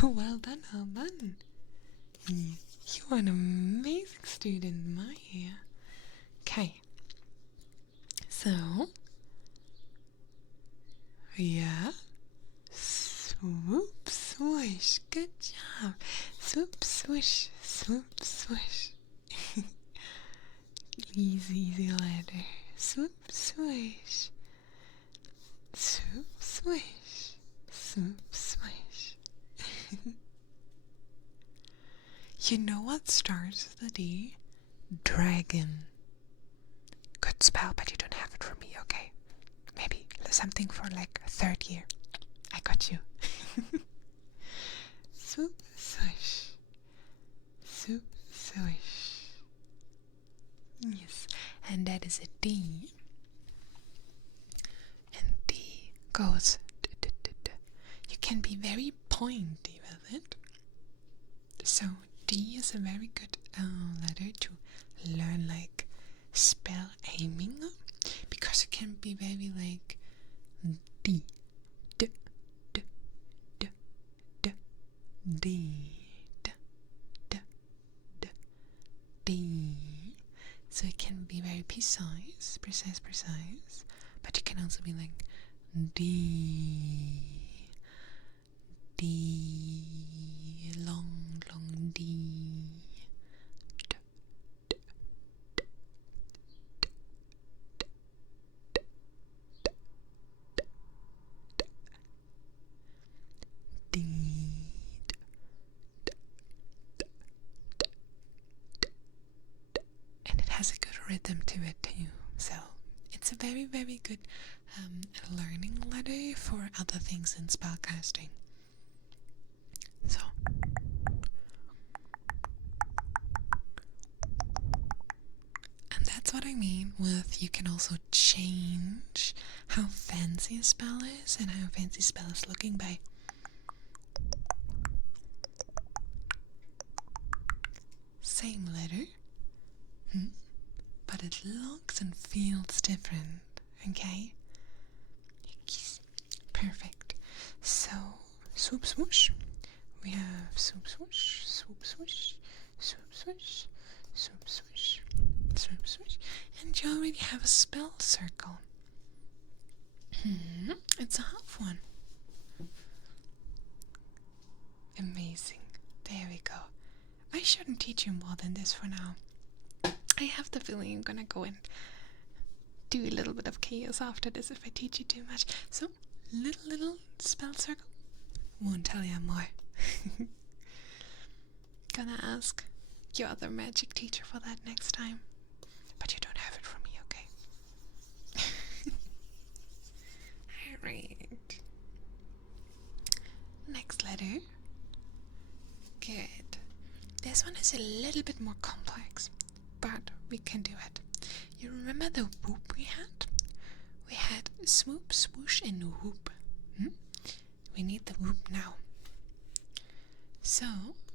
Well done, well done. You are an amazing student, my ear. Okay. So, yeah. Swoop, swoosh. Good job. Swoop, swoosh. Swoop, swoosh. Easy letter. Swoop, swoosh. Swoop, swish. Swoop, swish. You know what starts with a D? Dragon. Good spell, but you don't have it for me, okay? Maybe something for like a third year. I got you. Swoop, swish. Swoop, swish. Yes, and that is a D. And D goes. You can be very pointy with it. So D is a very good letter to learn like spell aiming, because it can be very like D, D, D, D, D, D, D, D, D, D. So it can be very precise, but it can also be like D, D, long D. And it has a good rhythm to it too, so it's a very good learning letter for other things in spellcasting. So and that's what I mean with you can also change how fancy a spell is and how fancy a spell is looking by same letter, but it looks and feels different, okay? Perfect. So, swoop swoosh. We have swoop swoosh, swoop swoosh, swoop swoosh, swoop swoosh, swoop swoosh, and you already have a spell circle. It's a half one. Amazing. There we go. I shouldn't teach you more than this for now. I have the feeling I'm gonna go and do a little bit of chaos after this if I teach you too much. So, little spell circle. Won't tell you more. Gonna ask your other magic teacher for that next time. But you don't have it from me, okay? Alright. Next letter. Good. This one is a little bit more complex, but we can do it. You remember the whoop we had? We had swoop, swoosh, and whoop. We need the whoop now. So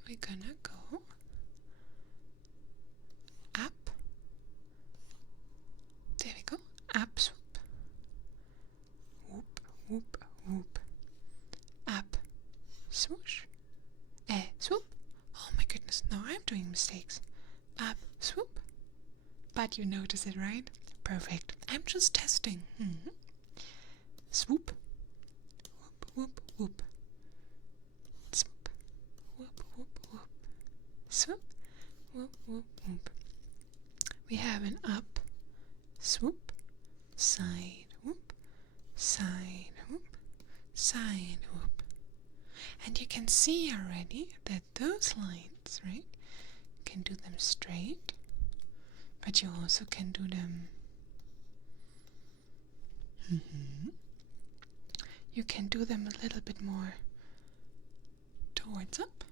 we're gonna go up. There we go. Up, swoop. Whoop, whoop, whoop. Up, swoosh. Swoop. Oh my goodness, now I'm doing mistakes. Up, swoop. But you notice it, right? Perfect. I'm just testing. Swoop. Whoop, whoop, whoop. Swoop. Whoop, whoop, whoop. Swoop. Whoop, whoop, whoop. We have an up, swoop, side, whoop, side, whoop, side, whoop. And you can see already that those lines, right, you can do them straight, but you also can do them you can do them a little bit more towards up.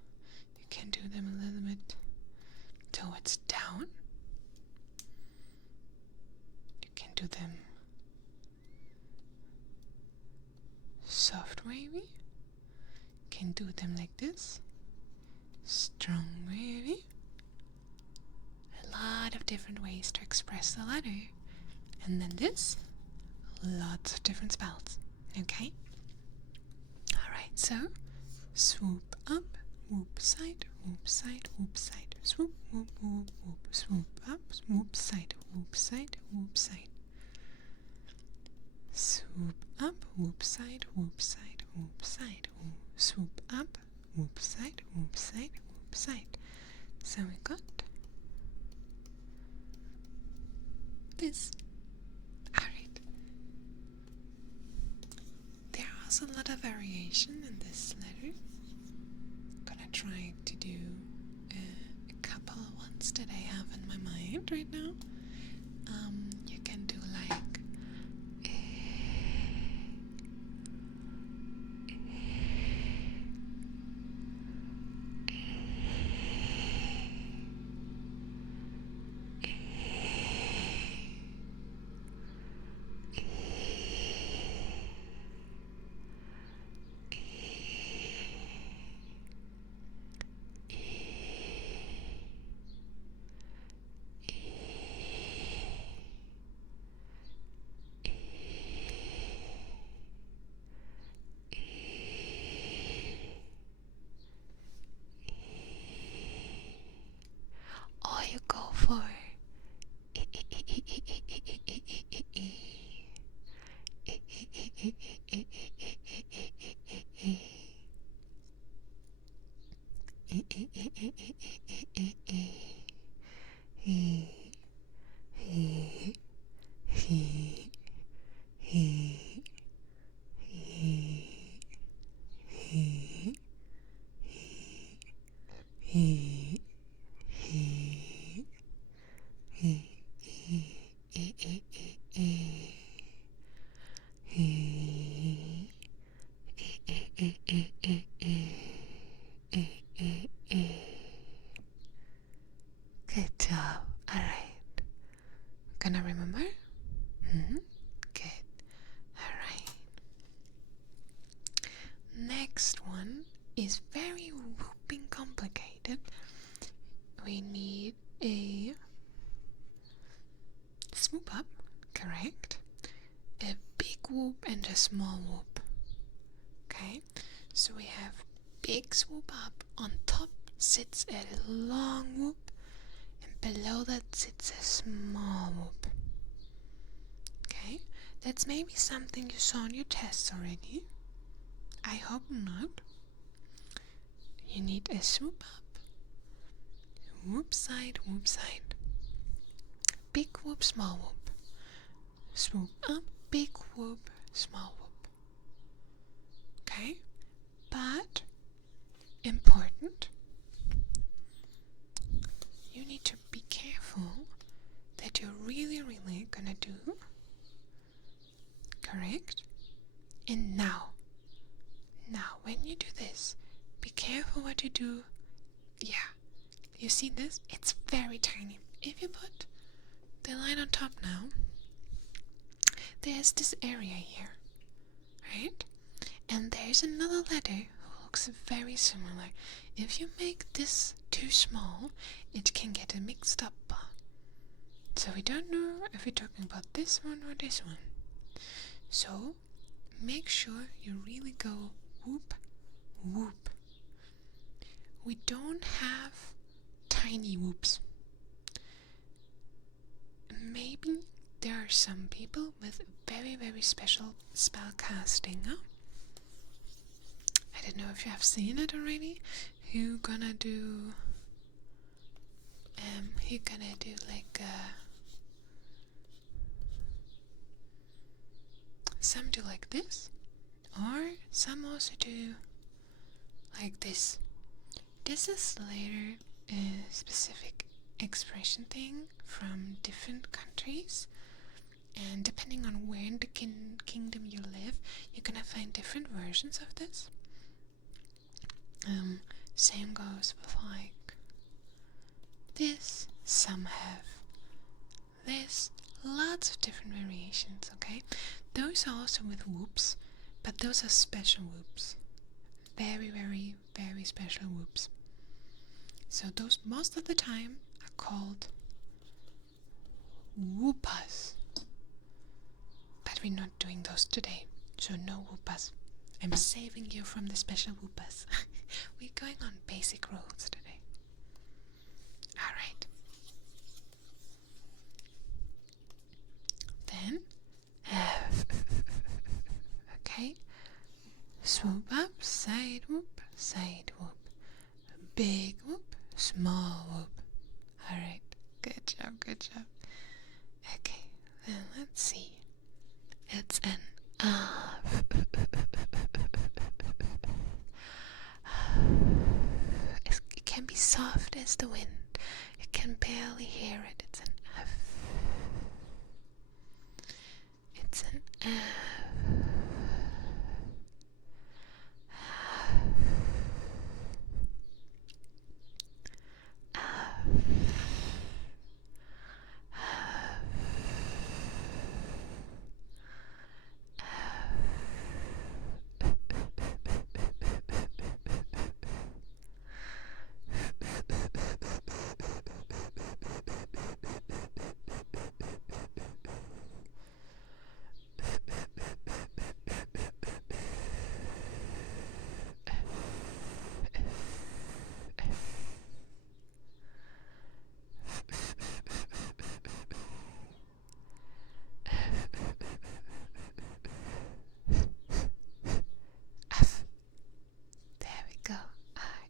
You can do them a little bit towards down. You can do them soft wavy. You can do them like this. Strong wavy. A lot of different ways to express the letter. And then this, lots of different spells. Okay? Alright, so swoop up, whoop side, whoop side, whoop side. Swoop, whoop, whoop, whoop, swoop up, whoop side, whoop side, whoop side. Swoop up, whoop side, whoop side, whoop side. Swoop up, whoop side, whoop side, whoop side. So we got this. Alright. There is a lot of variation in this letter. I'm gonna try to do a couple of ones that I have in my mind right now. You can do like you go for Good job. Alright. Gonna remember? Good. Alright. Next one is very whooping complicated. We need a swoop up, correct? A big whoop and a small whoop. Okay? So we have big swoop up, on top sits a long whoop, and below that sits a small whoop. Okay? That's maybe something you saw on your tests already. I hope not. You need a swoop up, whoop side, big whoop, small whoop, swoop up, big whoop, small whoop. Okay? But important, you need to be careful that you're really gonna do correct. And now when you do this, be careful what you do. Yeah, you see this? It's very tiny. If you put the line on top now, there's this area here, right? And there's another letter who looks very similar. If you make this too small, it can get mixed up. So we don't know if we're talking about this one or this one. So make sure you really go whoop, whoop. We don't have tiny whoops. Maybe there are some people with very special spell casting. I don't know if you have seen it already. Who gonna do like some do like this, or some also do like this. This is later a specific expression thing from different countries, and depending on where in the kingdom you live, you're gonna find different versions of this. Same goes with like this. Some have this. Lots of different variations, okay? Those are also with whoops, but those are special whoops. Very special whoops. So those most of the time are called whoopas. But we're not doing those today, so no whoopas. I'm saving you from the special whoopas. We're going on basic rules today. Alright. Then okay. Swoop up, side whoop, side whoop. Big whoop, small whoop. Alright. Good job, good job. Okay, then let's see. It's an it can be soft as the wind. You can barely hear it. It's an F. It's an F.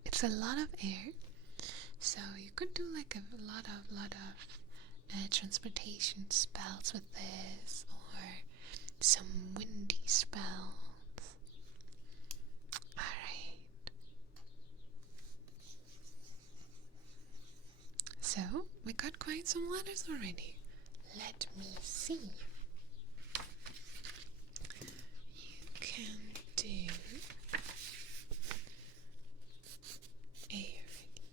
It's a lot of air, so you could do like a lot of transportation spells with this, or some windy spells. Alright. So, we got quite some letters already. Let me see. You can do A already,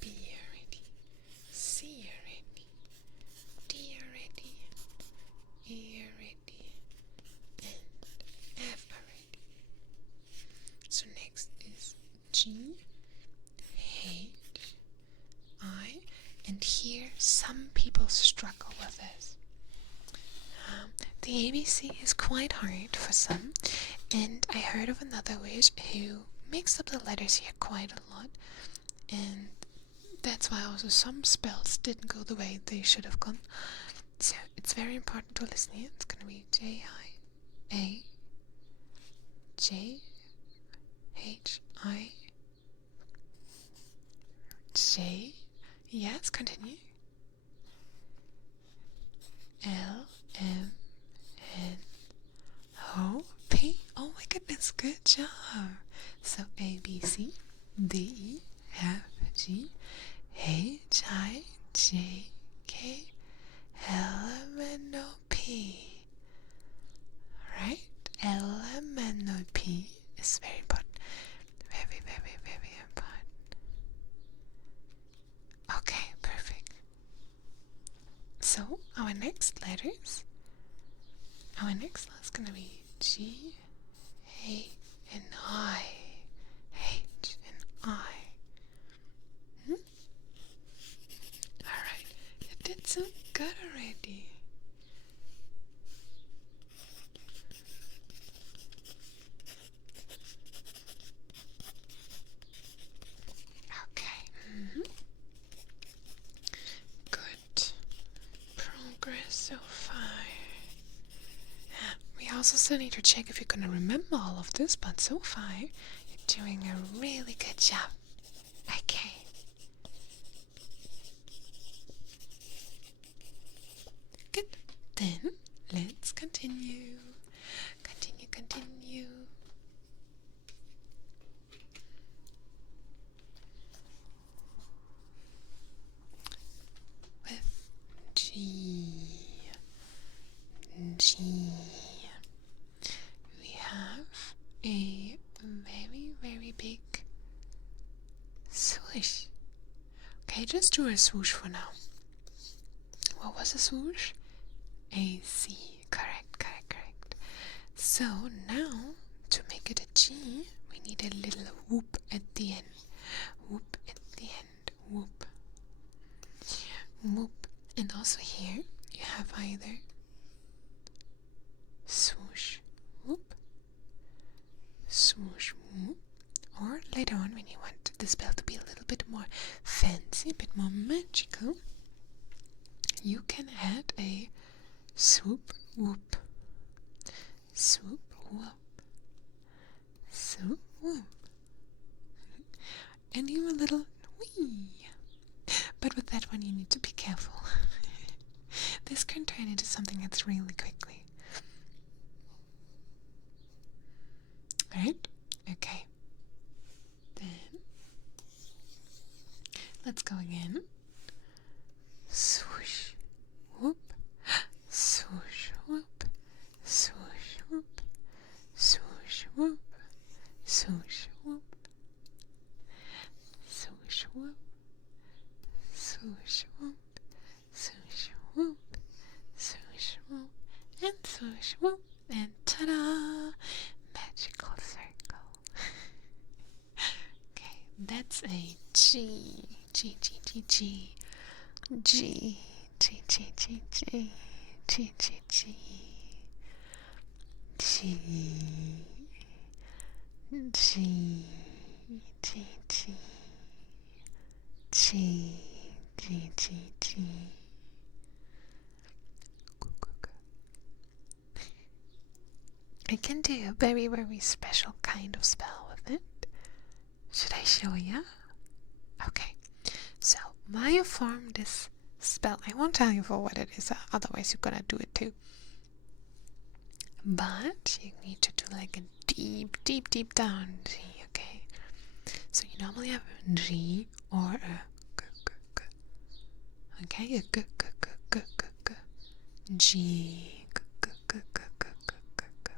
B already, C already, D already, E already, and F already. So next is G, H, I, and here some people struggle with this. The ABC is quite hard for some, and I heard of another witch who mixed up the letters here quite a lot, and that's why also some spells didn't go the way they should have gone. So it's very important to listen here. It's gonna be J-I-A, J-H-I, J, yes, continue, L-M-N-O-P. Oh my goodness, good job. So A, B, C, D, E, F, G, H, I, J, K, L, M, N, O, P. Right? L, M, N, O, P is very important. Very, very, very important. Okay, perfect. So, our next letters. Our next letter is going to be G, A, and I. H and I. Alright, you did so good already. Okay. Good progress so far. We also still need to check if you're gonna remember all of this, but so far you're doing a really good job. Okay. Good. Then let's continue. Continue. With G. We have a very, very big swoosh. Okay, just do a swoosh for now. What was a swoosh? AC. Correct. So now, to make it a G, we need a little whoop at the end. Whoop at the end. Whoop. And also here, you have either swoosh, whoop, or later on, when you want the spell to be a little bit more fancy, a bit more magical, you can add a swoop whoop. Swoop whoop. Swoop whoop. And you a little wee. But with that one you need to be careful. This can turn into something that's really quickly. Right? Okay. Then let's go again. Swoosh, whoop, swoosh, whoop, swoosh, whoop, swoosh, whoop, swoosh, whoop, swoosh, whoop, swoosh, whoop, swoosh, whoop, swoosh, whoop, and swoosh, whoop, and ta-da! Magical circle. Okay, that's a G, G, G, G, G. G, G, G, G, G, G, G, G, G, G, G, G, G, G, G, G. I can do a very, very special kind of spell with it. Should I show you? Okay. So, while you form this spell, I won't tell you for what it is, otherwise you're gonna do it too. But you need to do like a deep, deep, deep down G, okay? So you normally have a G or a G, G, G. Okay, a G, G, G, G, G, G. G, G, G, G, G, G, G, G, G.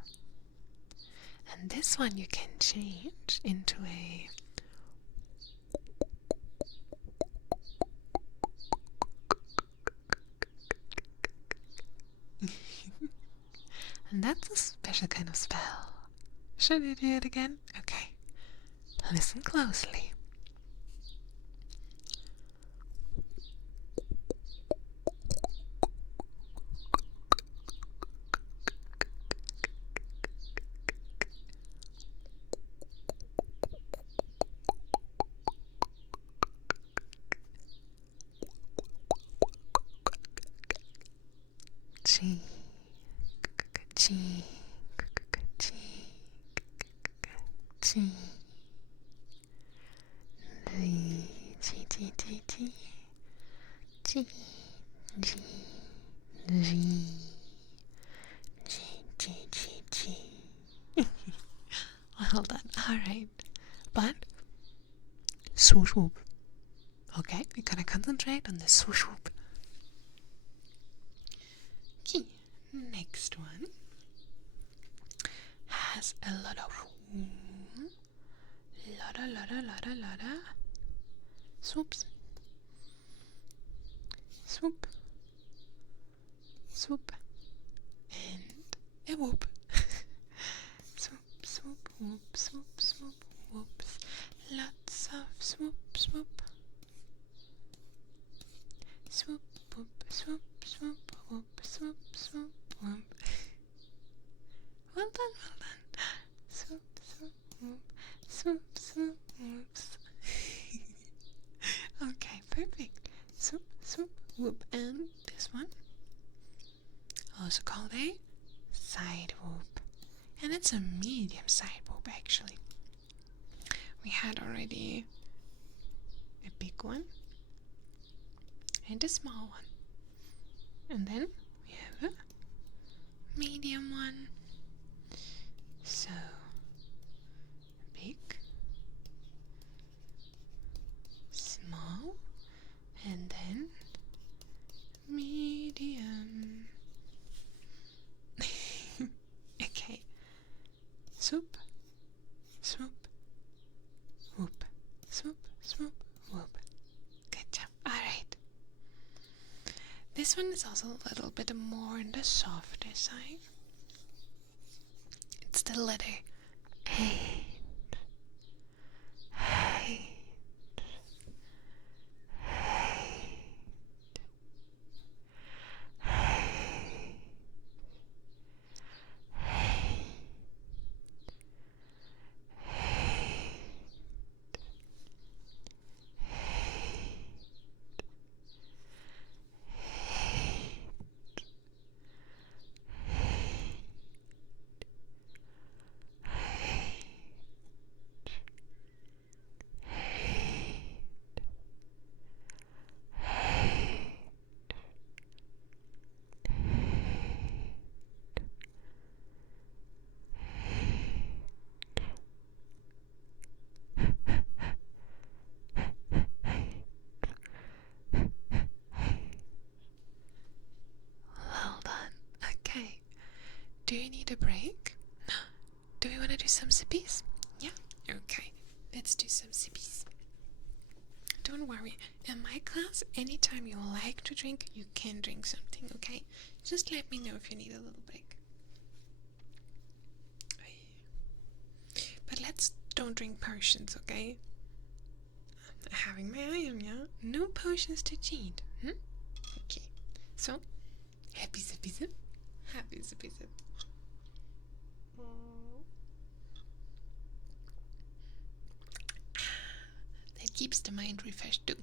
And this one you can change into a and that's a special kind of spell. Should I do it again? Okay. Listen closely. G, G, G, G, G, G, G, G, G, G, G, G, G, G, G. Well done. Alright. But swoosh whoop. Okay, we gotta concentrate on the swoosh whoop. Okay, next one has a lot of lotta swoops. Swoop, swoop, and a whoop. Swoop, swoop, whoop, swoop, swoop, whoops. Lots of swoop, swoop. Swoop, whoop, swoop, swoop, whoop, swoop, swoop, whoop. Well done, well done. Swoop, swoop, whoop, swoop, swoop, whoops. Okay, perfect. Swoop, swoop, whoop, and this one, also called a side whoop, and it's a medium side whoop actually. We had already a big one and a small one, and then we have a medium one. So big, small, and then medium. Okay. Swoop, swoop, whoop, swoop, swoop, whoop. Good job. Alright. This one is also a little bit more on the softer side. It's the letter A. Hate. sippies? Yeah? Okay, let's do some sippies. Don't worry, in my class, anytime you like to drink, you can drink something, okay? Just let me know if you need a little break. But don't drink potions, okay? Having my eye on ya. No potions to cheat. Okay. So, happy sippy sip. Happy sippy sip. That keeps the mind refreshed too.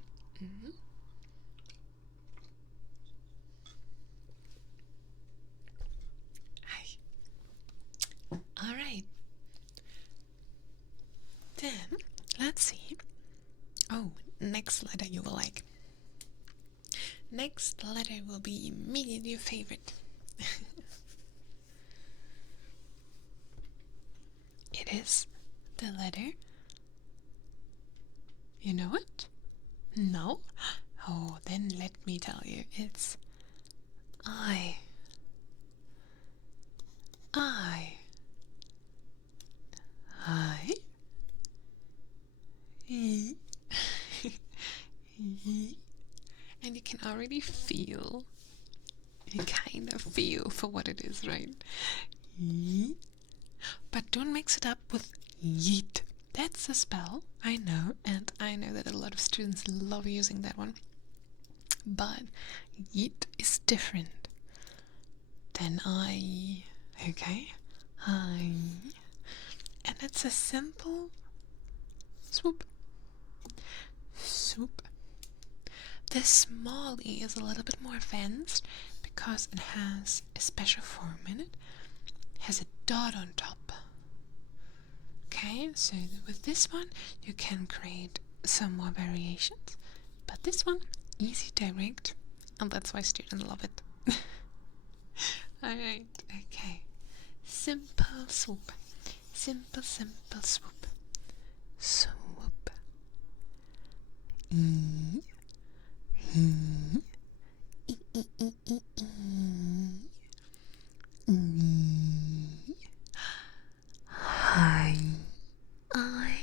Alright. Then, let's see. Oh, next letter you will like. Next letter will be immediately your favorite. It is the letter. You know it? No? Oh, then let me tell you. It's I. I. I. E. E. And you can already feel. You kind of feel for what it is, right? E. But don't mix it up with yeet. That's a spell, I know, and I know that a lot of students love using that one. But yeet is different than I. Okay? I. And it's a simple swoop. Swoop. This small e is a little bit more advanced because it has a special form in it. It has a dot on top. Okay, so with this one you can create some more variations, but this one, easy, direct, and that's why students love it. Alright, okay. Simple swoop. Simple swoop. Swoop. E. E. E. E. E. E. E. E. Hi. I.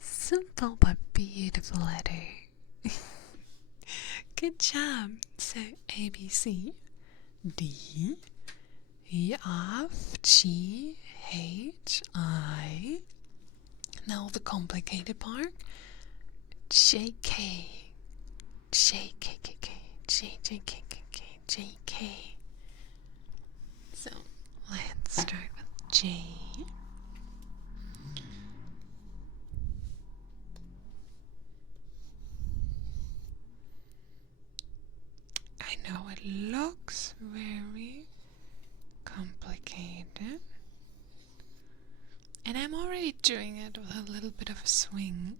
Simple but beautiful letter. Good job. So A, B, C, D, E, F, G, H, I. Now the complicated part. J, K, J, K, K, K, J, J, K, K, K, J, K. So let's start with J. I know it looks very complicated, and I'm already doing it with a little bit of a swing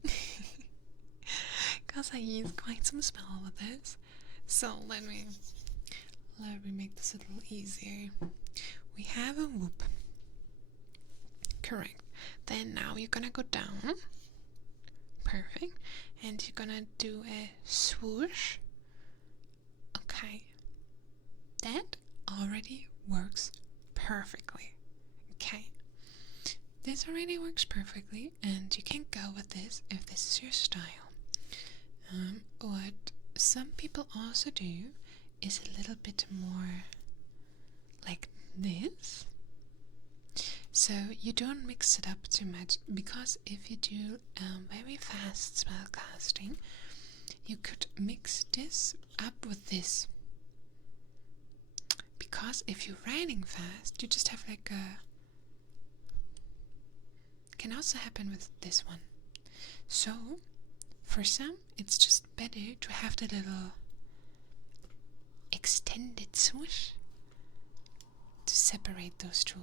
because I use quite some spell with this. So let me make this a little easier. We have a whoop. Correct. Then now you're gonna go down. Perfect. And you're gonna do a swoosh. Okay. That already works perfectly. Okay. This already works perfectly, and you can go with this if this is your style. What some people also do is a little bit more like this. So you don't mix it up too much, because if you do very fast spell casting, you could mix this up with this. Because if you're writing fast, you just have like a... Can also happen with this one. So for some, it's just better to have the little extended swoosh to separate those two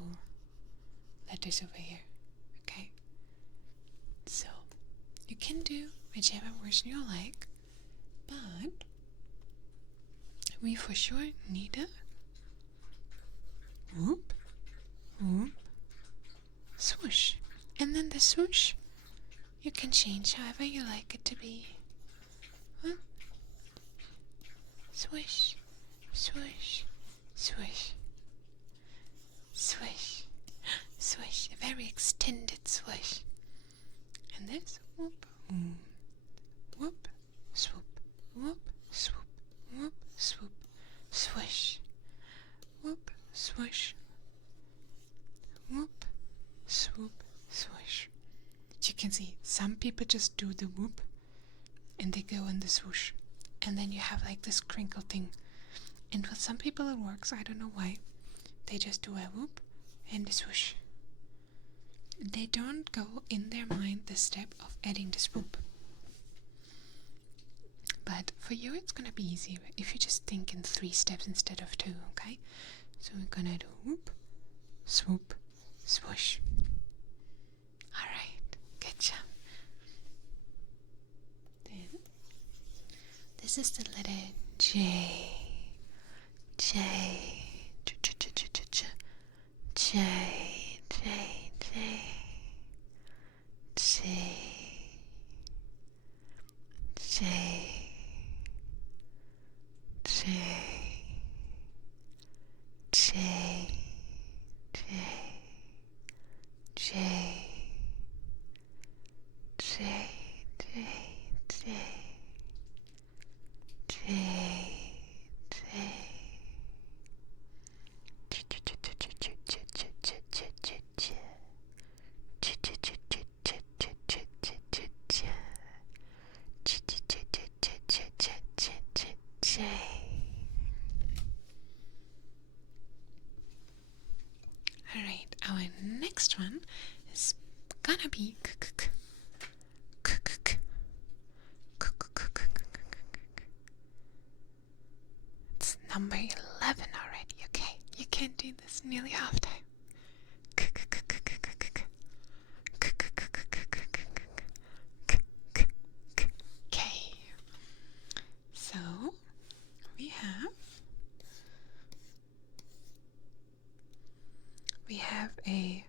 letters over here. Okay? So, you can do whichever version you like, but we for sure need a whoop, whoop, swoosh. And then the swoosh, you can change however you like it to be. Whoop, swish, swish, swish, swish, swish. A very extended swish. And this, whoop, whoop, whoop, swoop, whoop, swoop, whoop, swoop, swish, whoop, swish, whoop, swoop, swish. You can see some people just do the whoop and they go in the swoosh, and then you have like this crinkle thing. And for some people it works, I don't know why. They just do a whoop and a swoosh. They don't go in their mind the step of adding the swoop. But for you it's gonna be easier if you just think in 3 steps instead of 2, okay? So we're gonna do whoop, swoop, swoosh. Alright, good job. Then this is the letter J. J. J. J. J. J. J. J. J. J. Alright, our next one is gonna be it's number 11 already, okay? You can't do this nearly half time. Okay, so we have a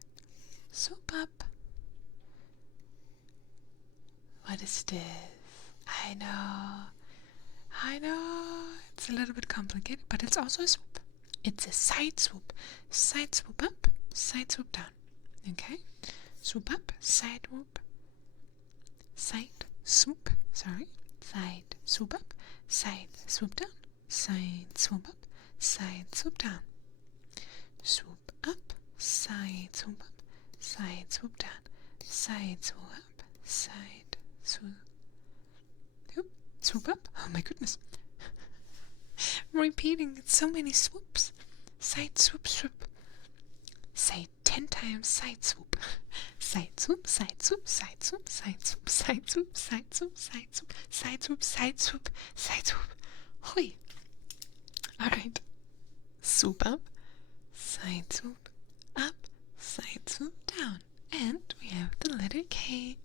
soup up. What is this? I know, it's a little bit complicated, but it's also a swoop. It's a side swoop. Side swoop up, side swoop down. Okay? Swoop up, side swoop. Side swoop, sorry. Side swoop up, side swoop down. Side swoop up, side swoop down. Swoop up, side swoop up, side swoop down. Side swoop up, side swoop. Swoop up? Oh my goodness. Repeating, it's so many swoops. Side swoop, swoop. Say 10 times side swoop. Side swoop, side swoop, side swoop, side swoop, side swoop, side swoop, side swoop, side swoop, side swoop, side swoop. Hoi. Alright. Swoop up, side swoop, up, side swoop, down. And we have the letter K.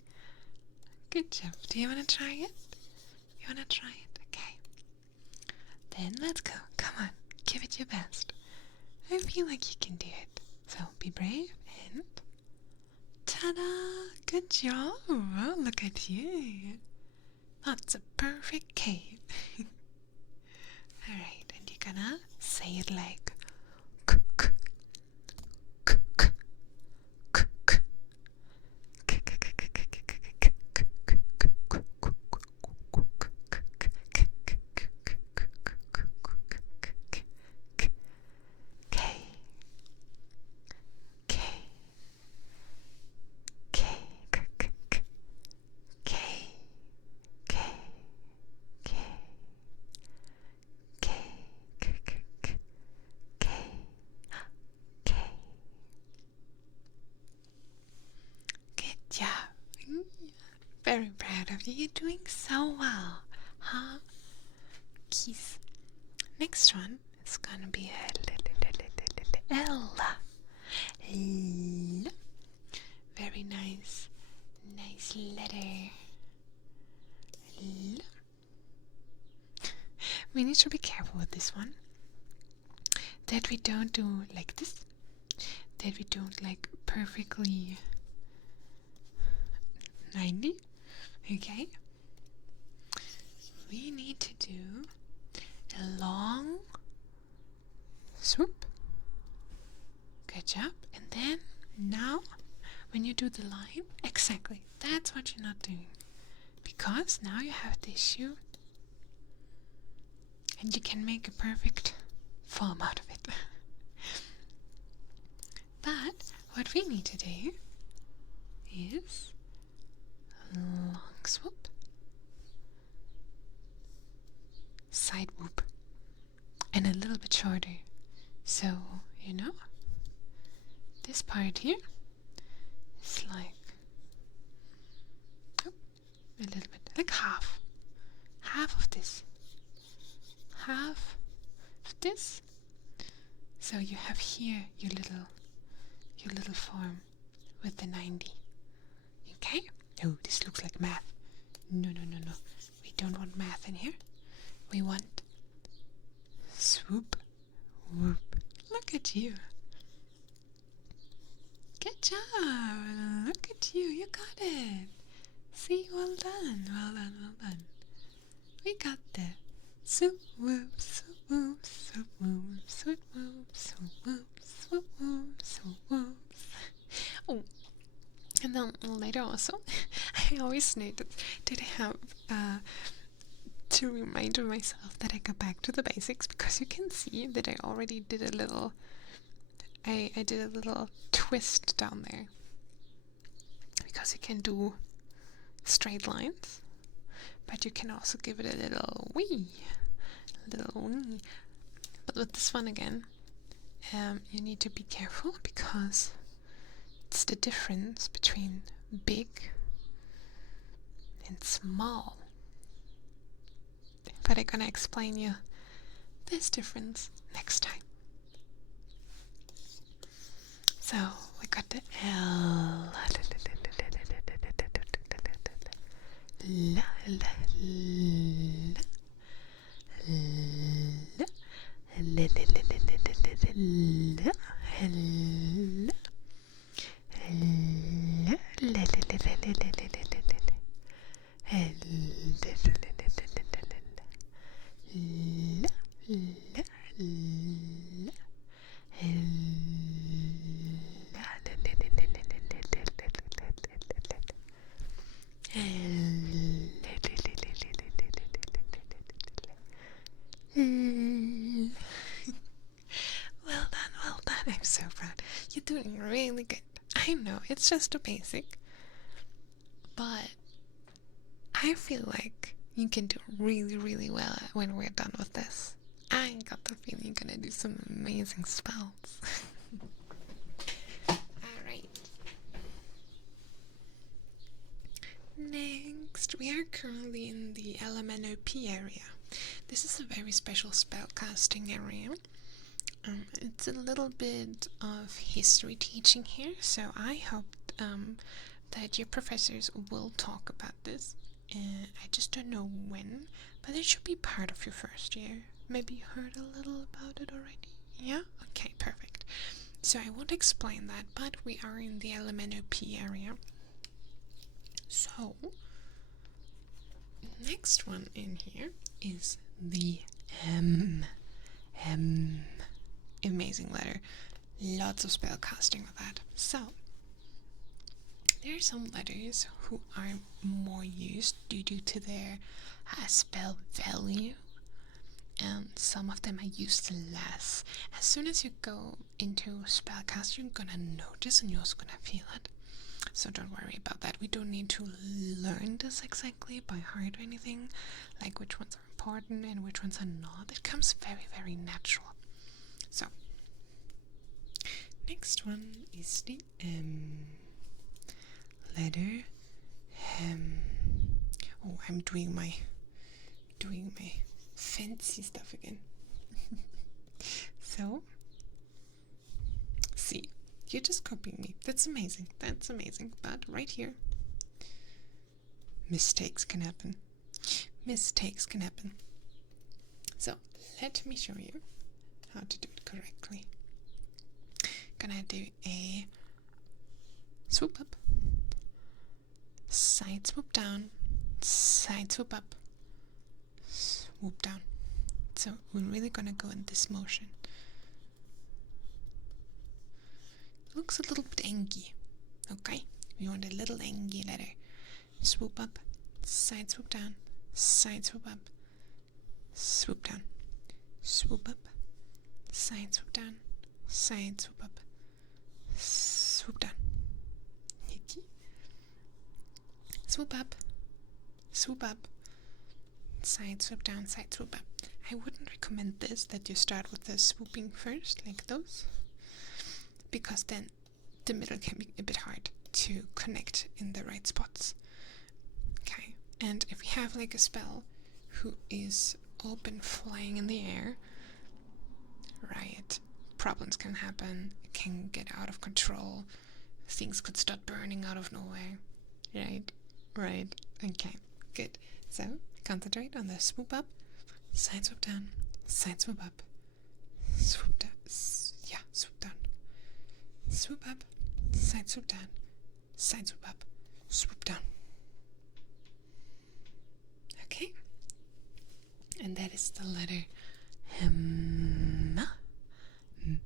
Good job. Do you want to try it? You want to try it? Okay. Then let's go. Come on. Give it your best. I feel like you can do it. So be brave and ta-da! Good job! Oh, look at you. That's a perfect K. Alright, and you're gonna say it like k k k k k k. stuff. You're doing so well, huh? Keys. Next one is gonna be L. L. Very nice. Nice letter. L. We need to be careful with this one. That we don't do like this. That we don't like perfectly 90. Okay? We need to do a long swoop. Good job. And then now when you do the line, exactly, that's what you're not doing. Because now you have the issue and you can make a perfect form out of it. But what we need to do is long swoop, side whoop, and a little bit shorter. So, you know, this part here is like a little bit, like half of this, half of this. So you have here your little form with the 90. Okay? Oh, this looks like math. No. We don't want math in here. We want swoop, whoop. Look at you. Good job. Look at you. You got it. See, well done. We got that. Swoop, whoop, swoop, whoop, swoop, whoop, swoop, whoop, swoop, whoop, swoop, whoop, swoop, whoop. Oh, and then later also, I always noted that I have to remind myself that I go back to the basics, because you can see that I already did a little, I did a little twist down there, because you can do straight lines, but you can also give it a little wee. But with this one again, you need to be careful, because it's the difference between big and small. But I'm gonna explain you this difference next time. So we got the L. Well done. I'm so proud. You're doing really good. I know, it's just a basic, but I feel like you can do really well when we're done with this. I got the feeling you're gonna do some amazing spells. Alright. Next, we are currently in the LMNOP area. This is a very special spellcasting area. It's a little bit of history teaching here, so I hope that your professors will talk about this. I just don't know when, but it should be part of your first year. Maybe you heard a little about it already? Yeah? Okay, perfect. So I won't explain that, but we are in the LMNOP area. So, next one in here is the M. Amazing letter. Lots of spell casting with that. So, there are some letters who are more used due to their spell value, and some of them are used less. As soon as you go into spellcast, you're gonna notice and you're also gonna feel it. So don't worry about that. We don't need to learn this exactly by heart or anything, like which ones are important and which ones are not. It comes very natural. So, next one is the M. Letter M. Oh, I'm doing my fancy stuff again. So, see, you're just copying me. That's amazing. That's amazing. But right here, mistakes can happen. Mistakes can happen. So, let me show you how to do it correctly. Gonna do a swoop up, side swoop down, side swoop up, swoop down. So we're really gonna go in this motion. Looks a little bit angy. Okay, we want a little angy letter. Swoop up, side swoop down, side swoop up, swoop down, swoop up, side swoop down, side swoop up, swoop down. Hickey. Swoop up, side swoop down, side swoop up. I wouldn't recommend this, that you start with the swooping first, like those, because then the middle can be a bit hard to connect in the right spots. Okay, and if we have like a spell who is open flying in the air, right, problems can happen, it can get out of control, things could start burning out of nowhere. Right, okay, good. So concentrate on the swoop up, side swoop down, side swoop up, swoop down, swoop down, swoop up, side swoop down, side swoop up, swoop down. Okay, and that is the letter M. Hum,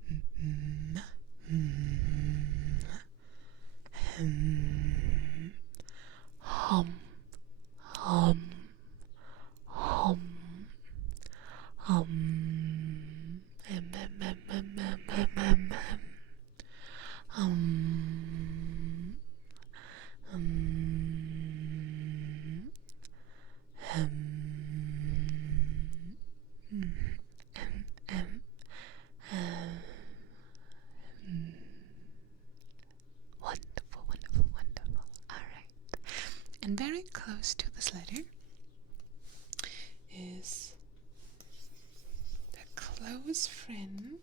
hum, hum, hum, Wonderful, wonderful, wonderful. All right. And very close to this letter is the close friend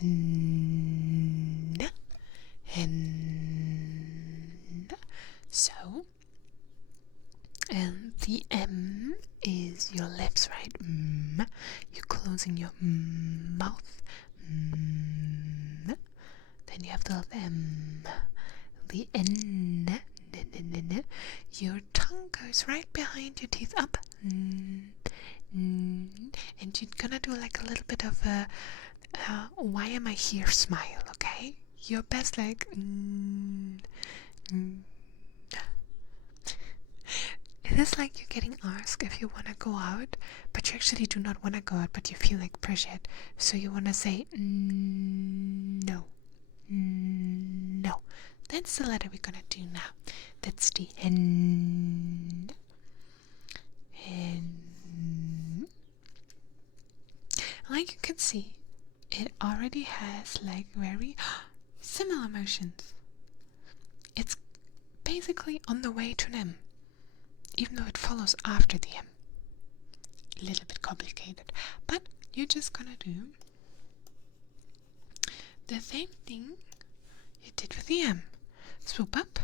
N. So, and the M is your lips, right? You're closing your mouth. Then you have the M, the N. Your tongue goes right behind your teeth, up. And you're gonna do like a little bit of a why am I here smile, okay? Your best like It is like you're getting asked if you want to go out, but you actually do not want to go out, but you feel like pressured. So you want to say no. No. That's the letter we're going to do now. That's the N. N. Like you can see, it already has like very similar motions. It's basically on the way to an M, even though it follows after the M. A little bit complicated, but you're just gonna do the same thing you did with the M. Swoop up.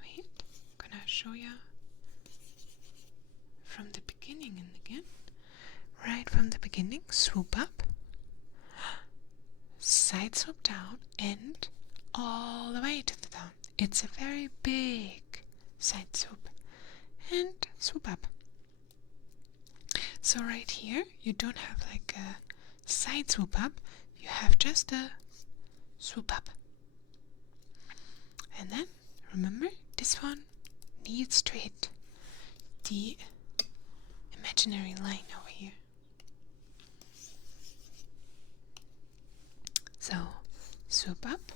Wait, gonna show you from the beginning and again. Right from the beginning, swoop up, side swoop down, and all the way to the down. It's a very big side swoop and swoop up. So right here, you don't have like a side swoop up, you have just a swoop up. And then, remember, this one needs to hit the imaginary line over here. So, swoop up,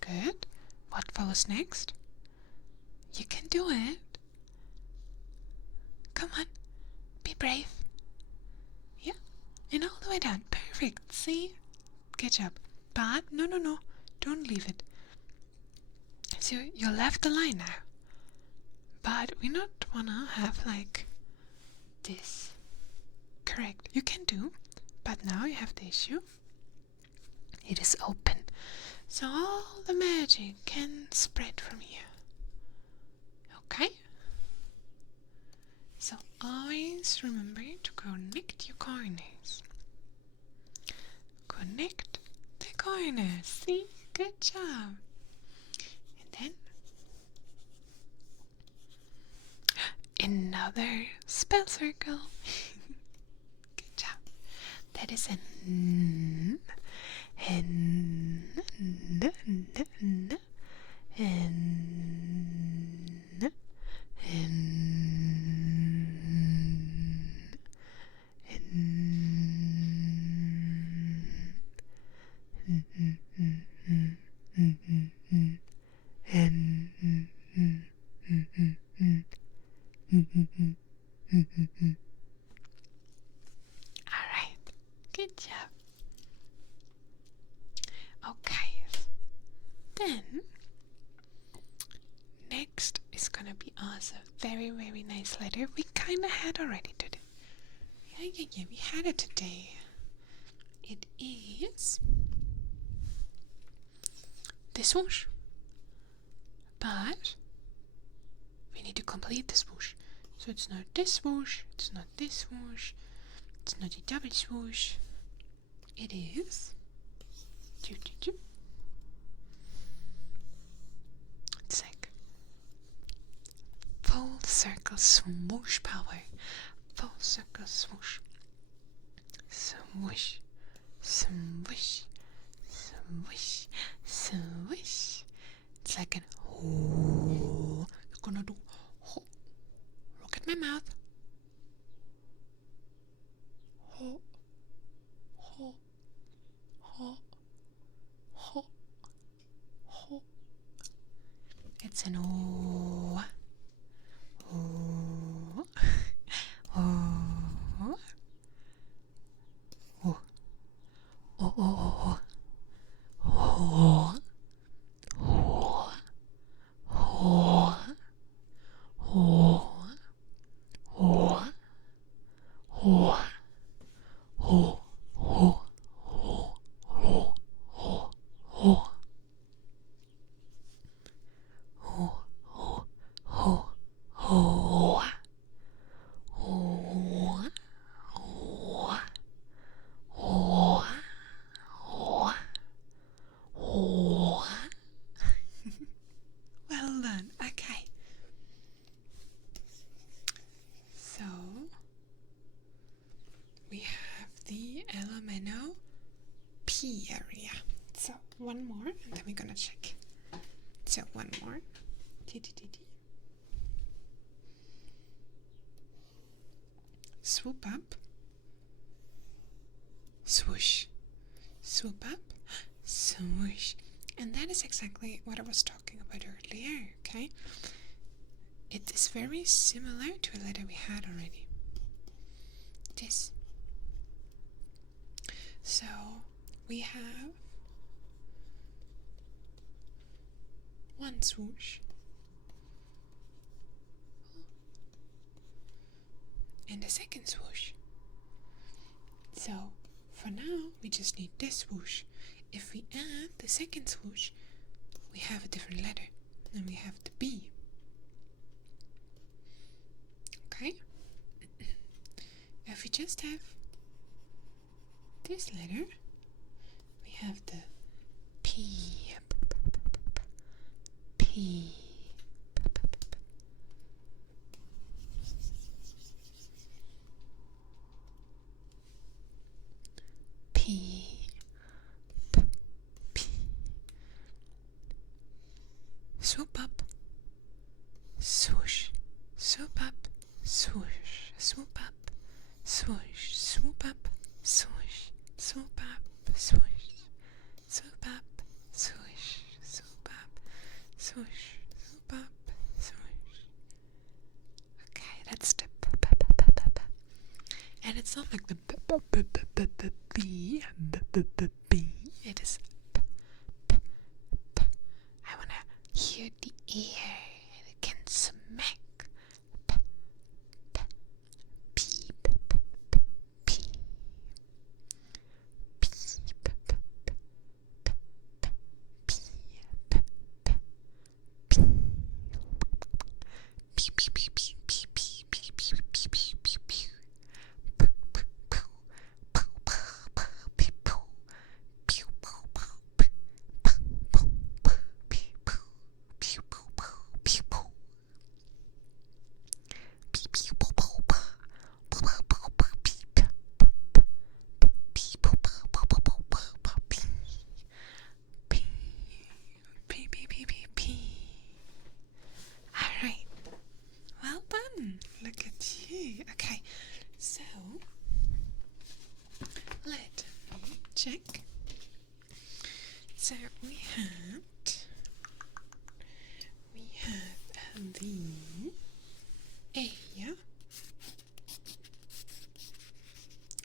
good. What follows next? You can do it. Come on, be brave. Yeah, and all the way down. Perfect, see? Good job. But, no, don't leave it. So you left the line now. But we not wanna have like this. Correct. You can do, but now you have the issue. It is open. So all the magic can spread from here. Okay? So always remember to connect your corners. Connect the corners. See? Good job. And then another spell circle. Good job. That is an N. N. N. N. N. Alright, good job. Okay, then next is gonna be also very, very nice letter. We kinda had already today. Yeah, we had it today. It is this swoosh. But we need to complete the swoosh. So it's not this swoosh, it's not this swoosh, it's not a double swoosh. It is it's like full circle swoosh power. Full circle swoosh. Swoosh. Swoosh. Swoosh. Swoosh. It's like an oh. You're gonna do oh. Look at my mouth. Ho. Ho. Ho. Ho. Ho. It's an oh. Oh. Oh. Oh. Oh. Oh. Oh. Oh. Oh. Oh. Oh. Oh. Oh. Oh. Oh. Oh. Oh. Well done. Okay. So we have the elemental P area. So one more, and then we're gonna check. So one more. Swoop up. Swoosh. Swoop up. Swoosh. And that is exactly what I was talking about earlier, okay? It is very similar to a letter we had already. This. So we have one swoosh and a second swoosh. So for now we just need this swoosh. If we add the second swoosh, we have a different letter, and we have the B. Okay? If we just have this letter, we have the P. P. P. Swoop up, swoosh, swoop up, swoosh, swoop up, swoosh, swoop up, swoosh, swoop up, swoosh, swoop up, swoosh, swoop up, swoosh, swoop up, swoosh. Okay, that's the and it's not like the B. It is I wanna hear the ear and it can smack. Alright, well done. Look at you. Okay, so let me check. So we had the A, yeah?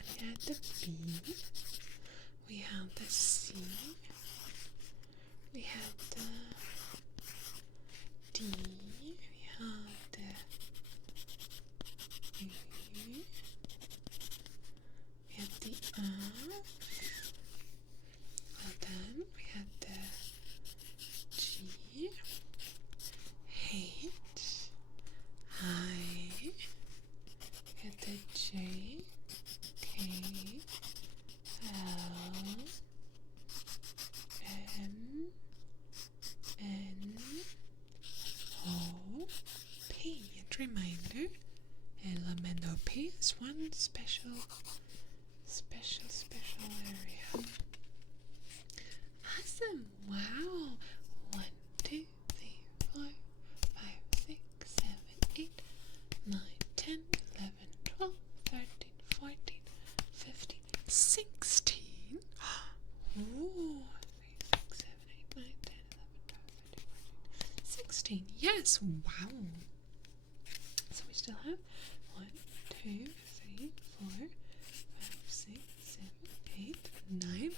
We had the B, we had the C, we had the D, we had the U, we had the F, well done, we had the G, H, I, we had the J, K, L, M, N, O, P. And reminder, elemental P is one special area. Awesome! Wow! 1, 2, 3, 4, 5, 6, 7, 8, 9, 10, 11, 12, 13, 14, 15, 16. Ooh, 3, 6, 7, 8, 9, 10, 11, 12, 13, 14, 16. Yes, wow. So we still have 1, 2, 3, 4, 5, 6, 7, 8, 9,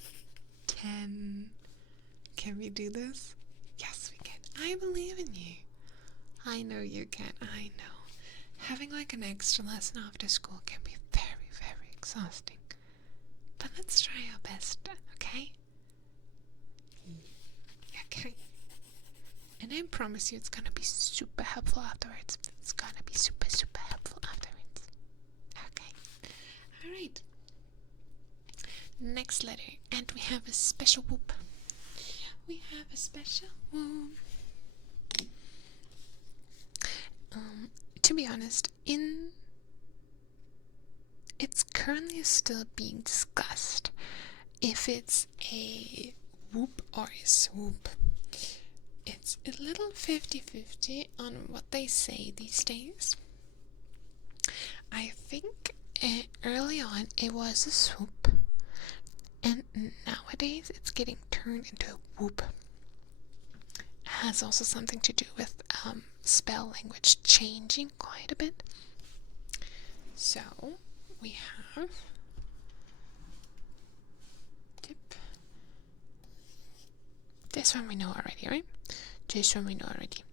10. Can we do this? Yes, we can. I believe in you. I know you can. I know. Having like an extra lesson after school can be very, very exhausting. But let's try our best, okay? Okay. And I promise you it's gonna be super helpful afterwards. It's gonna be super, super helpful afterwards. Okay. Alright. Next letter. And we have a special whoop. We have a special whoop. To be honest, it's currently still being discussed if it's a whoop or a swoop. It's a little 50-50 on what they say these days. I think early on it was a swoop, and nowadays it's getting turned into a whoop. It has also something to do with spell language changing quite a bit. So we have tip. This one we know already, right? This one we know already.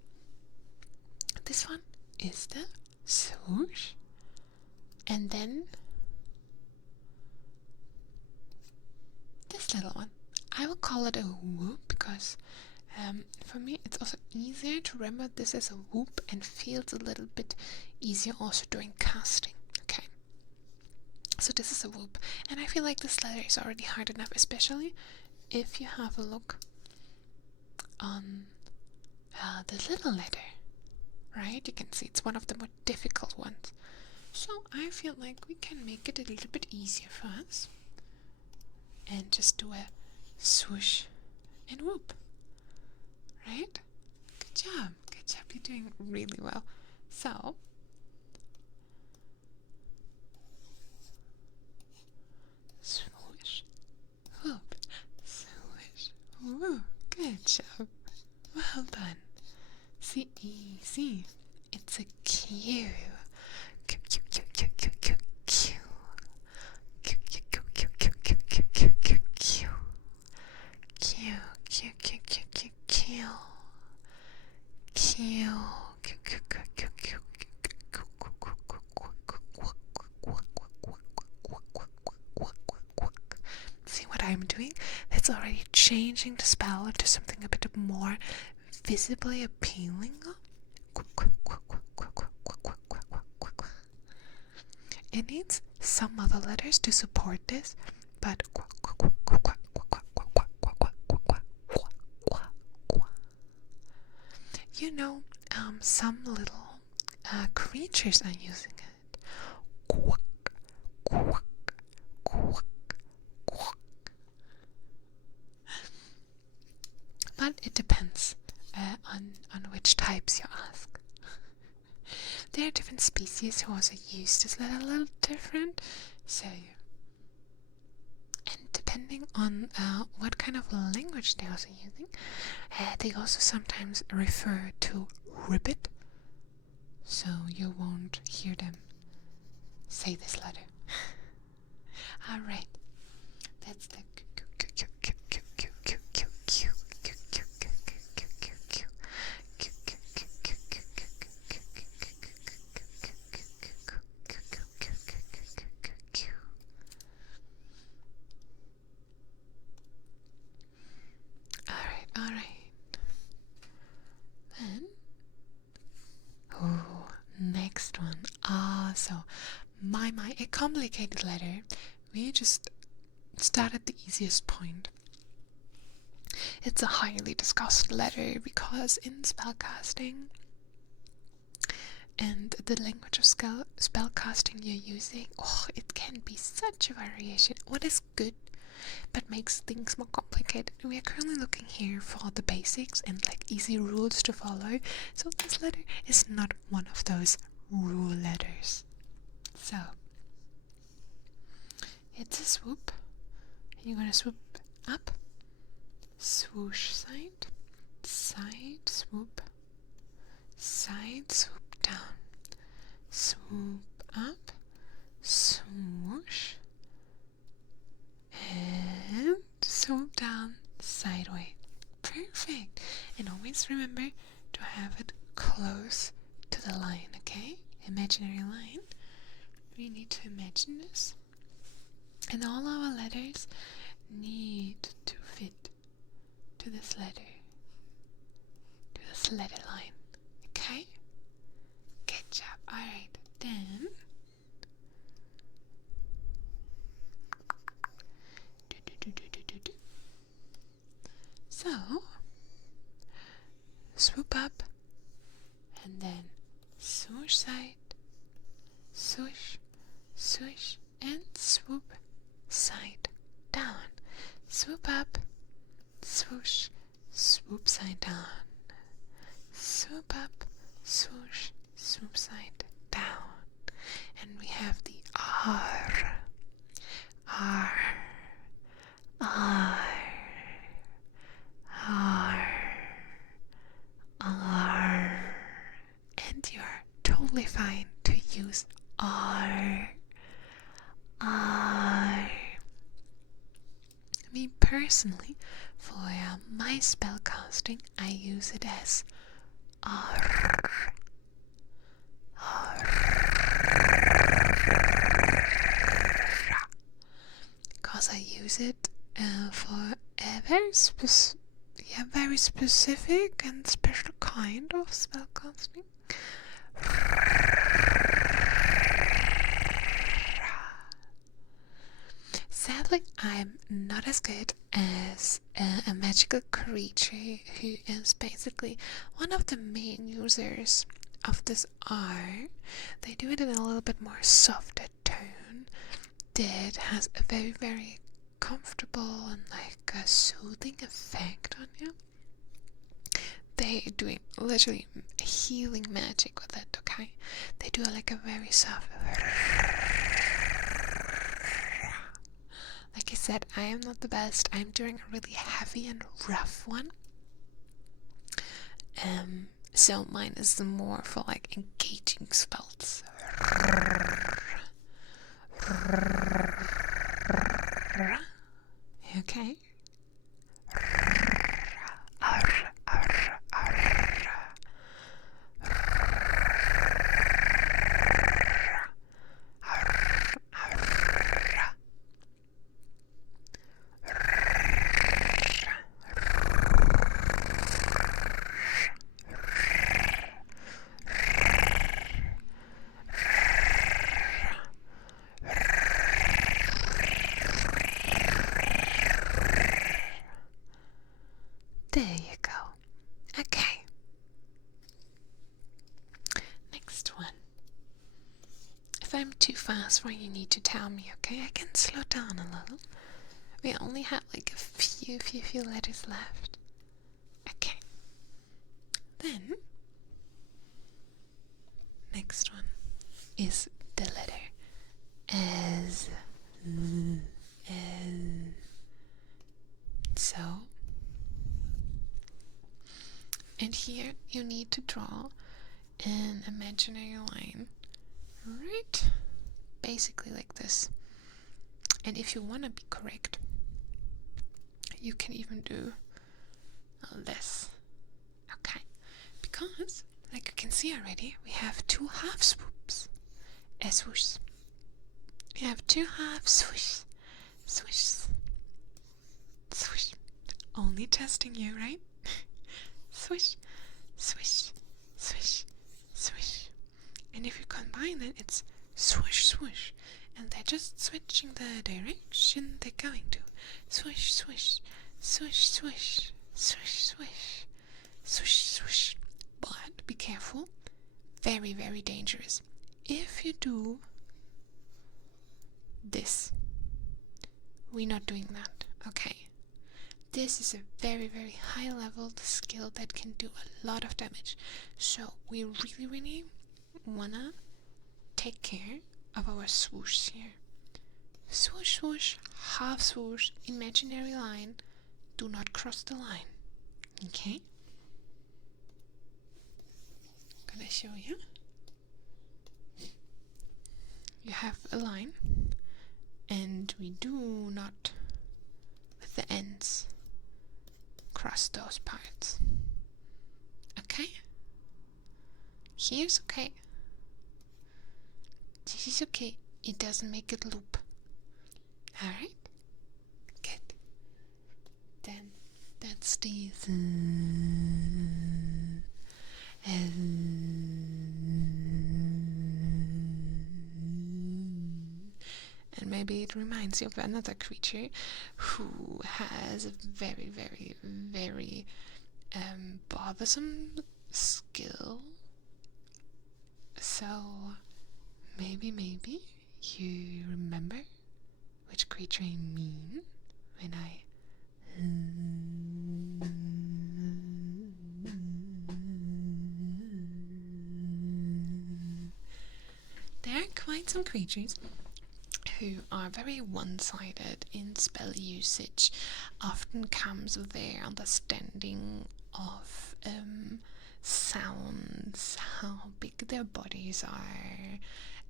This one is the swoosh, and then this little one. I will call it a whoop because for me it's also easier to remember this as a whoop and feels a little bit easier also during casting. Okay, so this is a whoop, and I feel like this letter is already hard enough, especially if you have a look on the little letter, right? You can see it's one of the more difficult ones. So I feel like we can make it a little bit easier for us and just do a swoosh and whoop, right? Good job, you're doing really well. So swoosh, whoop, swoosh, whoop. Good job, well done. See, easy. It's a Q. Q, Q, Q, Q, Q, Q, Q. Q, Q, Q, Q, Q, Q, Q, Q, Q, Q. Q, Q, Q, Q, Q, Q. Q, what I'm doing, that's already changing the spell into something a bit more visibly appealing. It needs some other letters to support this, but you know, some little creatures are using it. But it depends on which types you ask. There are different species who also use this letter a little different, so, and depending on what kind of language they're also using, they also sometimes refer to ribbit, so you won't hear them say this letter. Alright, that's the Alright. Then, next one. So, a complicated letter. We just start at the easiest point. It's a highly discussed letter because in spellcasting and the language of spellcasting you're using, it can be such a variation. What is good but makes things more complicated. We are currently looking here for the basics and like easy rules to follow, so this letter is not one of those rule letters. So it's a swoop, and you're gonna swoop up, swoosh side, side swoop, down, swoop up, swoosh, and swoop down sideways. Perfect. And always remember to have it close to the line, okay? Imaginary line. We need to imagine this. And all our letters need to fit to this letter. To this letter line. Okay? Good job. Alright, then so swoop up and then swoosh side, swoosh, swoosh, and swoop side down. Swoop up, swoosh, swoop side down. Swoop up, swoosh, swoop side down. And we have the R, R, R, R, R. And you are totally fine to use R, R. Me personally, for my spellcasting, I use it as R, R, because I use it for a very specific and special kind of spellcasting. Sadly, I'm not as good as a magical creature who is basically one of the main users of this R. They do it in a little bit more softer tone that has a very, very comfortable and like a soothing effect on you. They're doing literally healing magic with it, okay? They do like a very soft. Like I said, I am not the best. I'm doing a really heavy and rough one. So mine is more for like engaging spells. Okay. else where you need to tell me, okay? I can slow down a little. We only have like a few letters left. Okay. Then, next one is the letter S. So, and here you need to draw an imaginary line, right? Basically like this. And if you want to be correct, you can even do this. Okay, because like you can see already, we have two half swoops. A swoosh. We have two half swoosh. Swish. Swish. Only testing you, right? Swish. Swish. Swish. Swish. And if you combine it, it's swoosh swoosh. And they're just switching the direction they're going to. Swish swish. Swish swish. Swish swish. Swish swish. But be careful. Very, very dangerous. If you do this, we're not doing that, okay? This is a very, very high level skill that can do a lot of damage. So we really, really wanna take care of our swoosh here. Swoosh, swoosh, half swoosh, imaginary line. Do not cross the line, okay? I'm gonna show you. You have a line, and we do not, with the ends, cross those parts. Okay? Here's okay. This is okay. It doesn't make it loop. Alright? Good. Then that's the and maybe it reminds you of another creature who has a very, very, very bothersome skill. So maybe you remember which creature I mean when I there are quite some creatures who are very one-sided in spell usage, often comes with their understanding of sounds, how big their bodies are,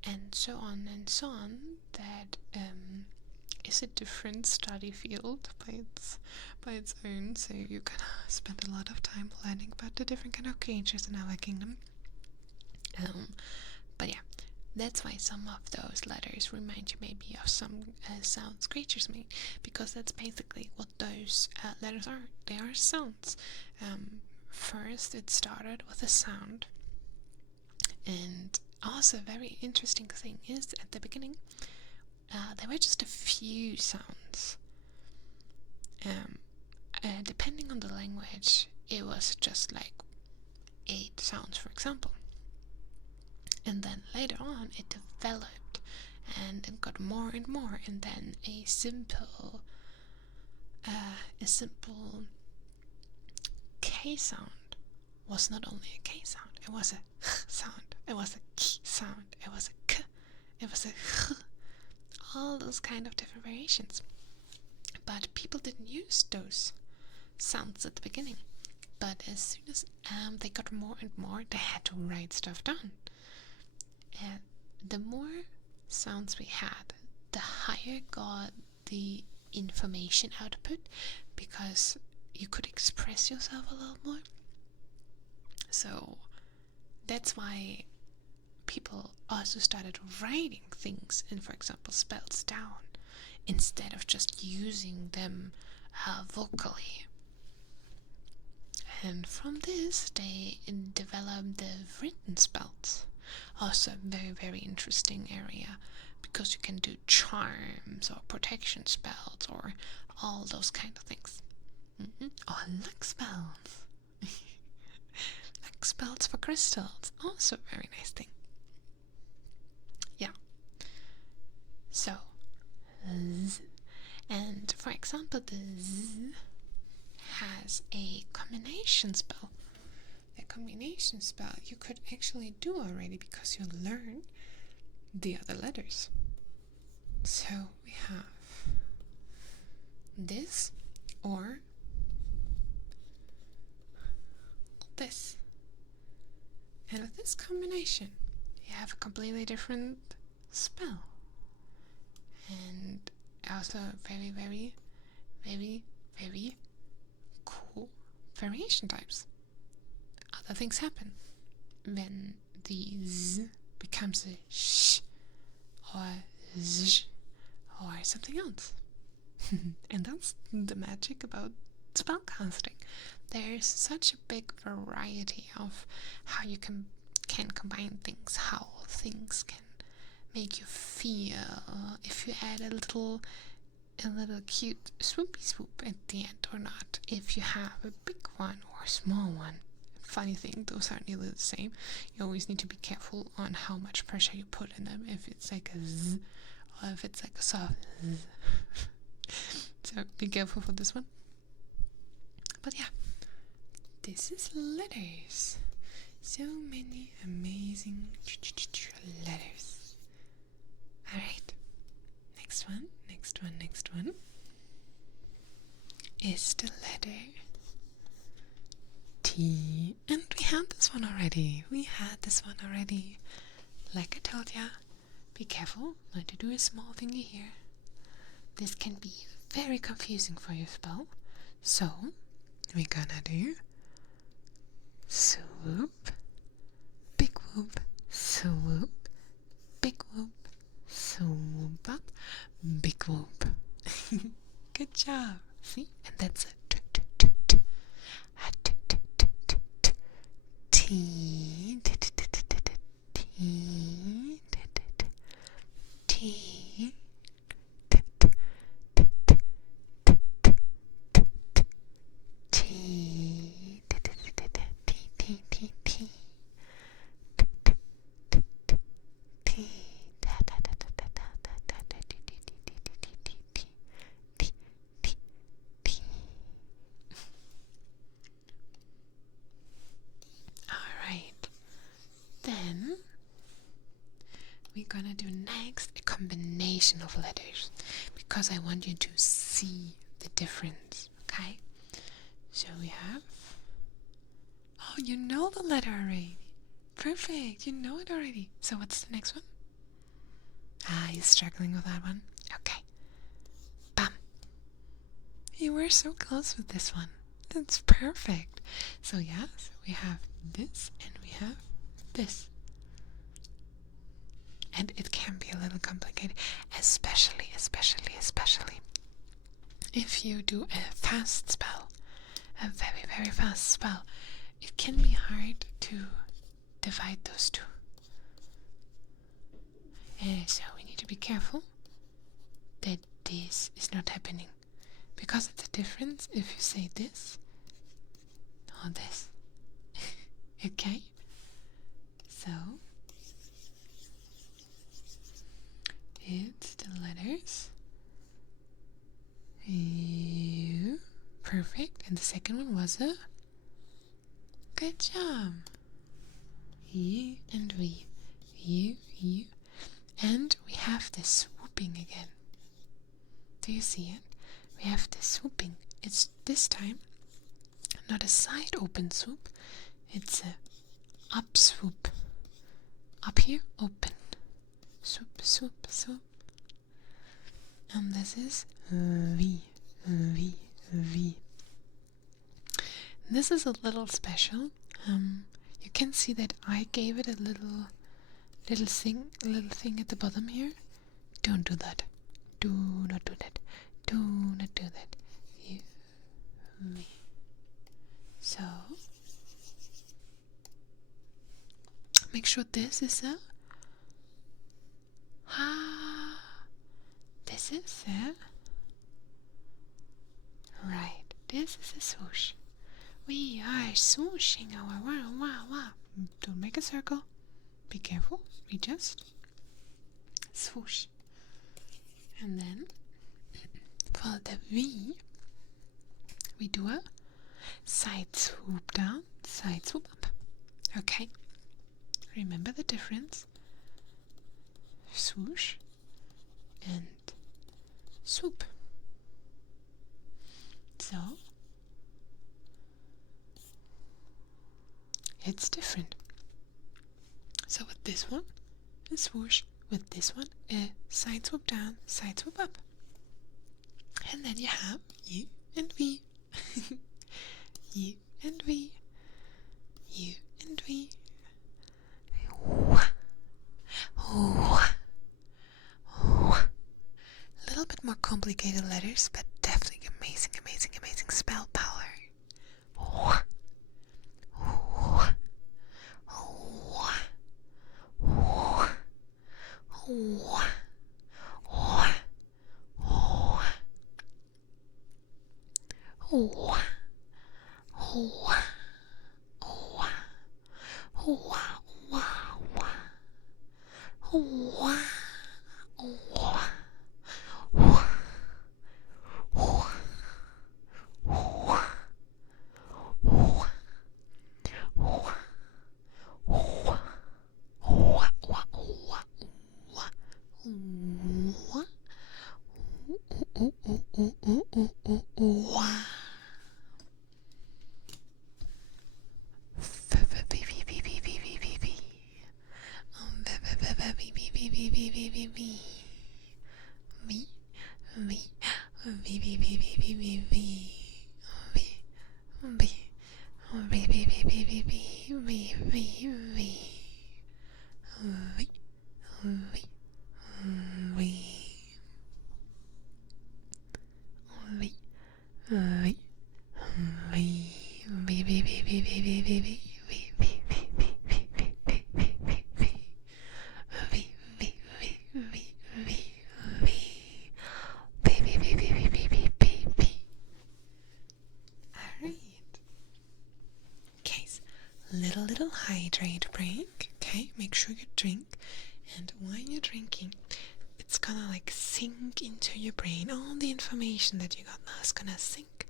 and so on, that is a different study field by its own, so you can spend a lot of time learning about the different kind of creatures in our kingdom. But yeah, that's why some of those letters remind you maybe of some sounds creatures make, because that's basically what those letters are. They are sounds. First, it started with a sound, and also a very interesting thing is at the beginning, there were just a few sounds. Depending on the language, it was just like 8 sounds, for example. And then later on it developed and it got more and more, and then a simple K sound was not only a K sound, it was a sound, it was a K sound, it was a K, it was a H, all those kind of different variations. But people didn't use those sounds at the beginning. But as soon as they got more and more, they had to write stuff down. And the more sounds we had, the higher got the information output, because you could express yourself a little more. So that's why people also started writing things and, for example, spells down instead of just using them vocally. And from this they developed the written spells. Also a very, very interesting area, because you can do charms or protection spells or all those kind of things. Or luck spells. Luck spells for crystals, also a very nice thing. Yeah. So, z. And for example, the z has a combination spell. The combination spell you could actually do already because you learned the other letters. So we have this or this. And with this combination, you have a completely different spell. And also very, very, very, very cool variation types. Other things happen when the z becomes a sh or zh or something else. And that's the magic about spellcasting. There's such a big variety of how you can combine things, how things can make you feel, if you add a little cute swoopy swoop at the end or not, if you have a big one or a small one. Funny thing, those aren't nearly the same. You always need to be careful on how much pressure you put in them, if it's like a z or if it's like a soft z. So be careful for this one. But yeah, this is letters. So many amazing letters. Alright, next one is the letter T. And we had this one already. Like I told ya, be careful not to do a small thingy here. This can be very confusing for your spell. So, we're gonna do swoop, big whoop, swoop, big whoop, swoop up, big whoop. Good job. See? And that's a t. Then we're gonna do next a combination of letters because I want you to see the difference, okay? So we have, oh, you know the letter already. Perfect, you know it already. So what's the next one? Ah, you're struggling with that one? Okay. Bam. You were so close with this one. That's perfect. So yes, we have this and we have this. And it can be a little complicated, especially if you do a fast spell, a very, very fast spell. It can be hard to divide those two. So we need to be careful that this is not happening, because it's a difference if you say this or this. Okay? So it's the letters U. Perfect. And the second one was a good job. U and V. U. And we have the swooping again. Do you see it? We have the swooping. It's this time not a side open swoop. It's a up swoop. Up here, open. Swoop. And this is V. This is a little special. You can see that I gave it a little thing at the bottom here. Don't do that. Do not do that. Do not do that. You, me. So make sure this is a ha. This is a right. This is a swoosh. We are swooshing our wow. Don't make a circle. Be careful. We just swoosh. And then for the V, we do a side swoop down, side swoop up. Okay? Remember the difference. Swoosh and swoop. So it's different. So with this one, a swoosh. With this one, a side swoop down, side swoop up. And then you have U and V. U and V. U and V. A little bit more complicated letters, but definitely amazing, amazing, amazing spell power. Little hydrate break. Okay, make sure you drink, and when you're drinking, it's gonna like sink into your brain. All the information that you got now is gonna sink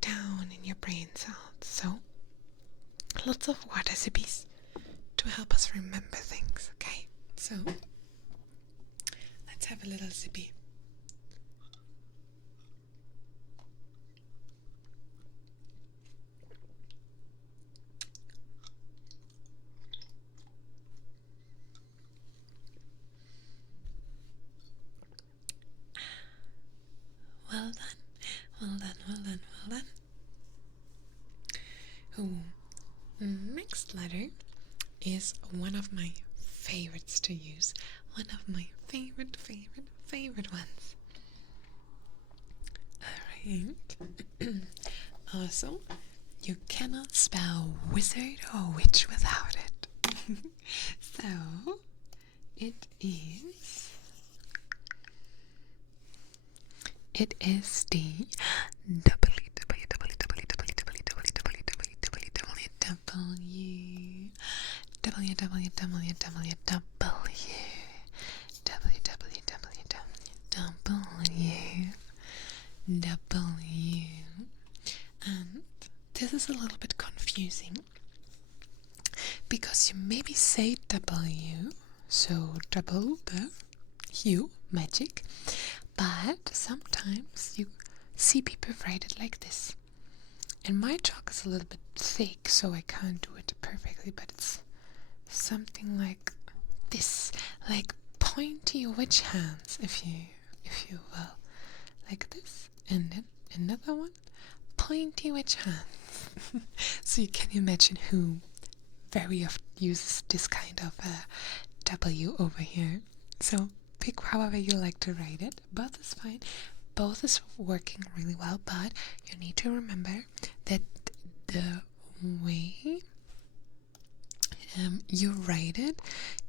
down in your brain cells. So lots of water sippies to help us remember things. Okay, so let's have a little sippy. Well done, well done, well done, well done. Next letter is one of my favorites to use. One of my favorite ones. Alright. Also, you cannot spell wizard or witch without it. So, it is the and this is a little bit confusing because you maybe say W, so double the hue magic, but sometimes you see people write it like this. And my chalk is a little bit thick, so I can't do it perfectly, but it's something like this, like pointy witch hands, if you will, like this, and then another one, pointy witch hands. So you can imagine who very often uses this kind of W over here. So pick however you like to write it. Both is fine. Both is working really well, but you need to remember that the way you write it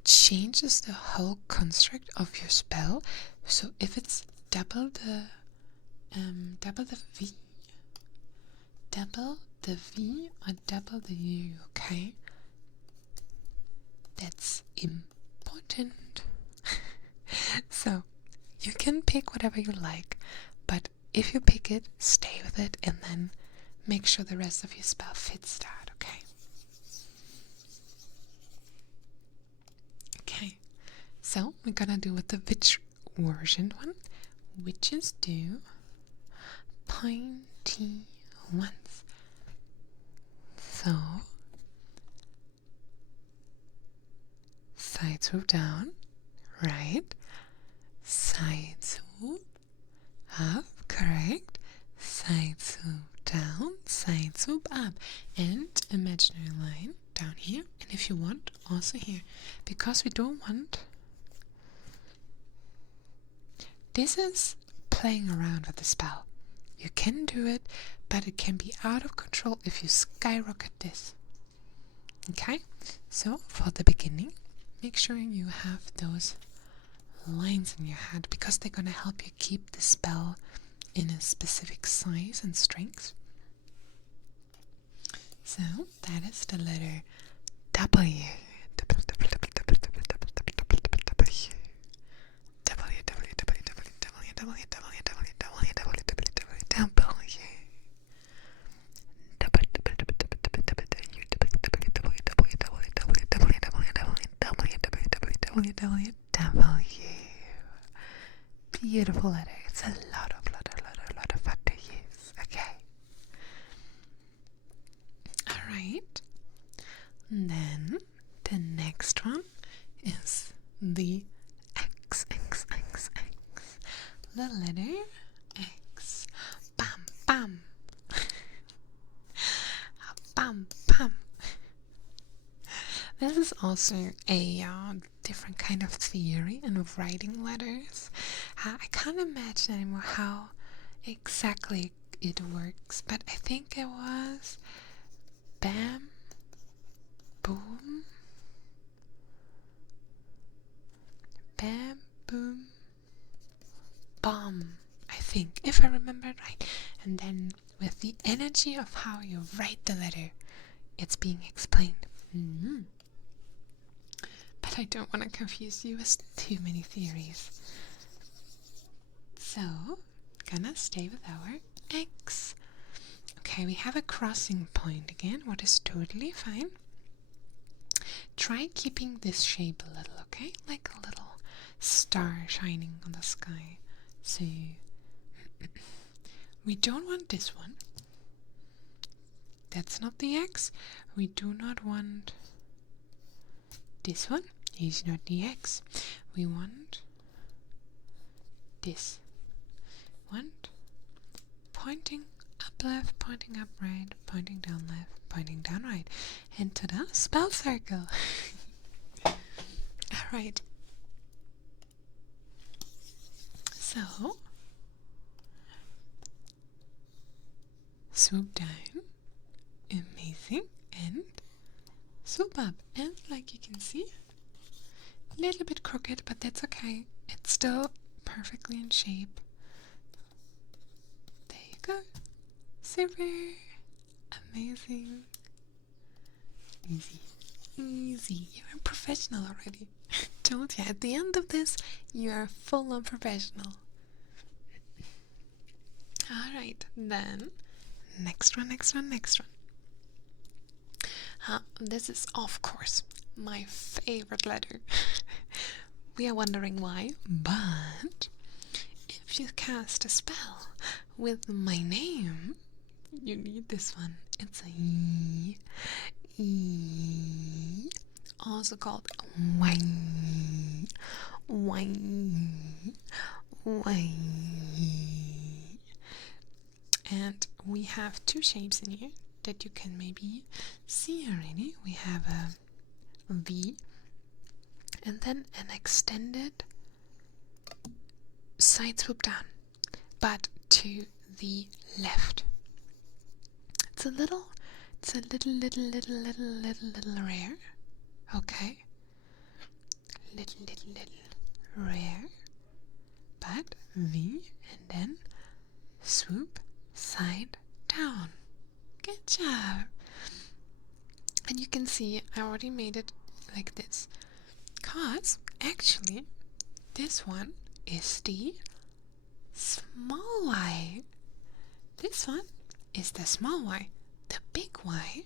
changes the whole construct of your spell. So if it's double the V, or double the U, okay? That's important. So You can pick whatever you like, but if you pick it, stay with it, and then make sure the rest of your spell fits that, okay? Okay, so we're gonna do with the witch version one. Witches do pointy ones. So, side swoop down, right, side swoop up, correct, side swoop down, side swoop up, and imaginary line down here, and if you want, also here, because we don't want, this is playing around with the spell. You can do it, but it can be out of control if you skyrocket this. Okay, so for the beginning, make sure you have those lines in your head because they're gonna help you keep the spell in a specific size and strength. So that is the letter W. Beautiful letter. It's a lot of fun to use. Okay. Alright. Then the next one is the X. The letter X. Bam, bam. Bam, bam. This is also a different kind of theory and of writing letters. I can't imagine anymore how exactly it works, but I think it was bam, boom, bam, boom, bomb, I think, if I remember it right. And then with the energy of how you write the letter, it's being explained. But I don't want to confuse you with too many theories. So, gonna stay with our X. Okay, we have a crossing point again, what is totally fine. Try keeping this shape a little, okay? Like a little star shining on the sky. So, we don't want this one. That's not the X. We do not want this one. Is not the X. We want this one. Pointing up left, pointing up right, pointing down left, pointing down right, into the spell circle. Alright. So, swoop down, amazing, and swoop up. And like you can see, a little bit crooked, but that's okay. It's still perfectly in shape. There you go. Super. Amazing. Easy. You're a professional already. Told you, at the end of this, you're full on professional. Alright, then, next one. This is, of course, my favorite letter. We are wondering why, but if you cast a spell with my name, you need this one. It's a E. E. Also called Y. Y. Y. And we have two shapes in here that you can maybe see already. We have a V and then an extended side swoop down, but to the left. It's a little rare. Okay. Little rare. But V and then swoop side down. Good job. And you can see I already made it like this. Cause actually this one is the small Y. This one is the small Y. The big Y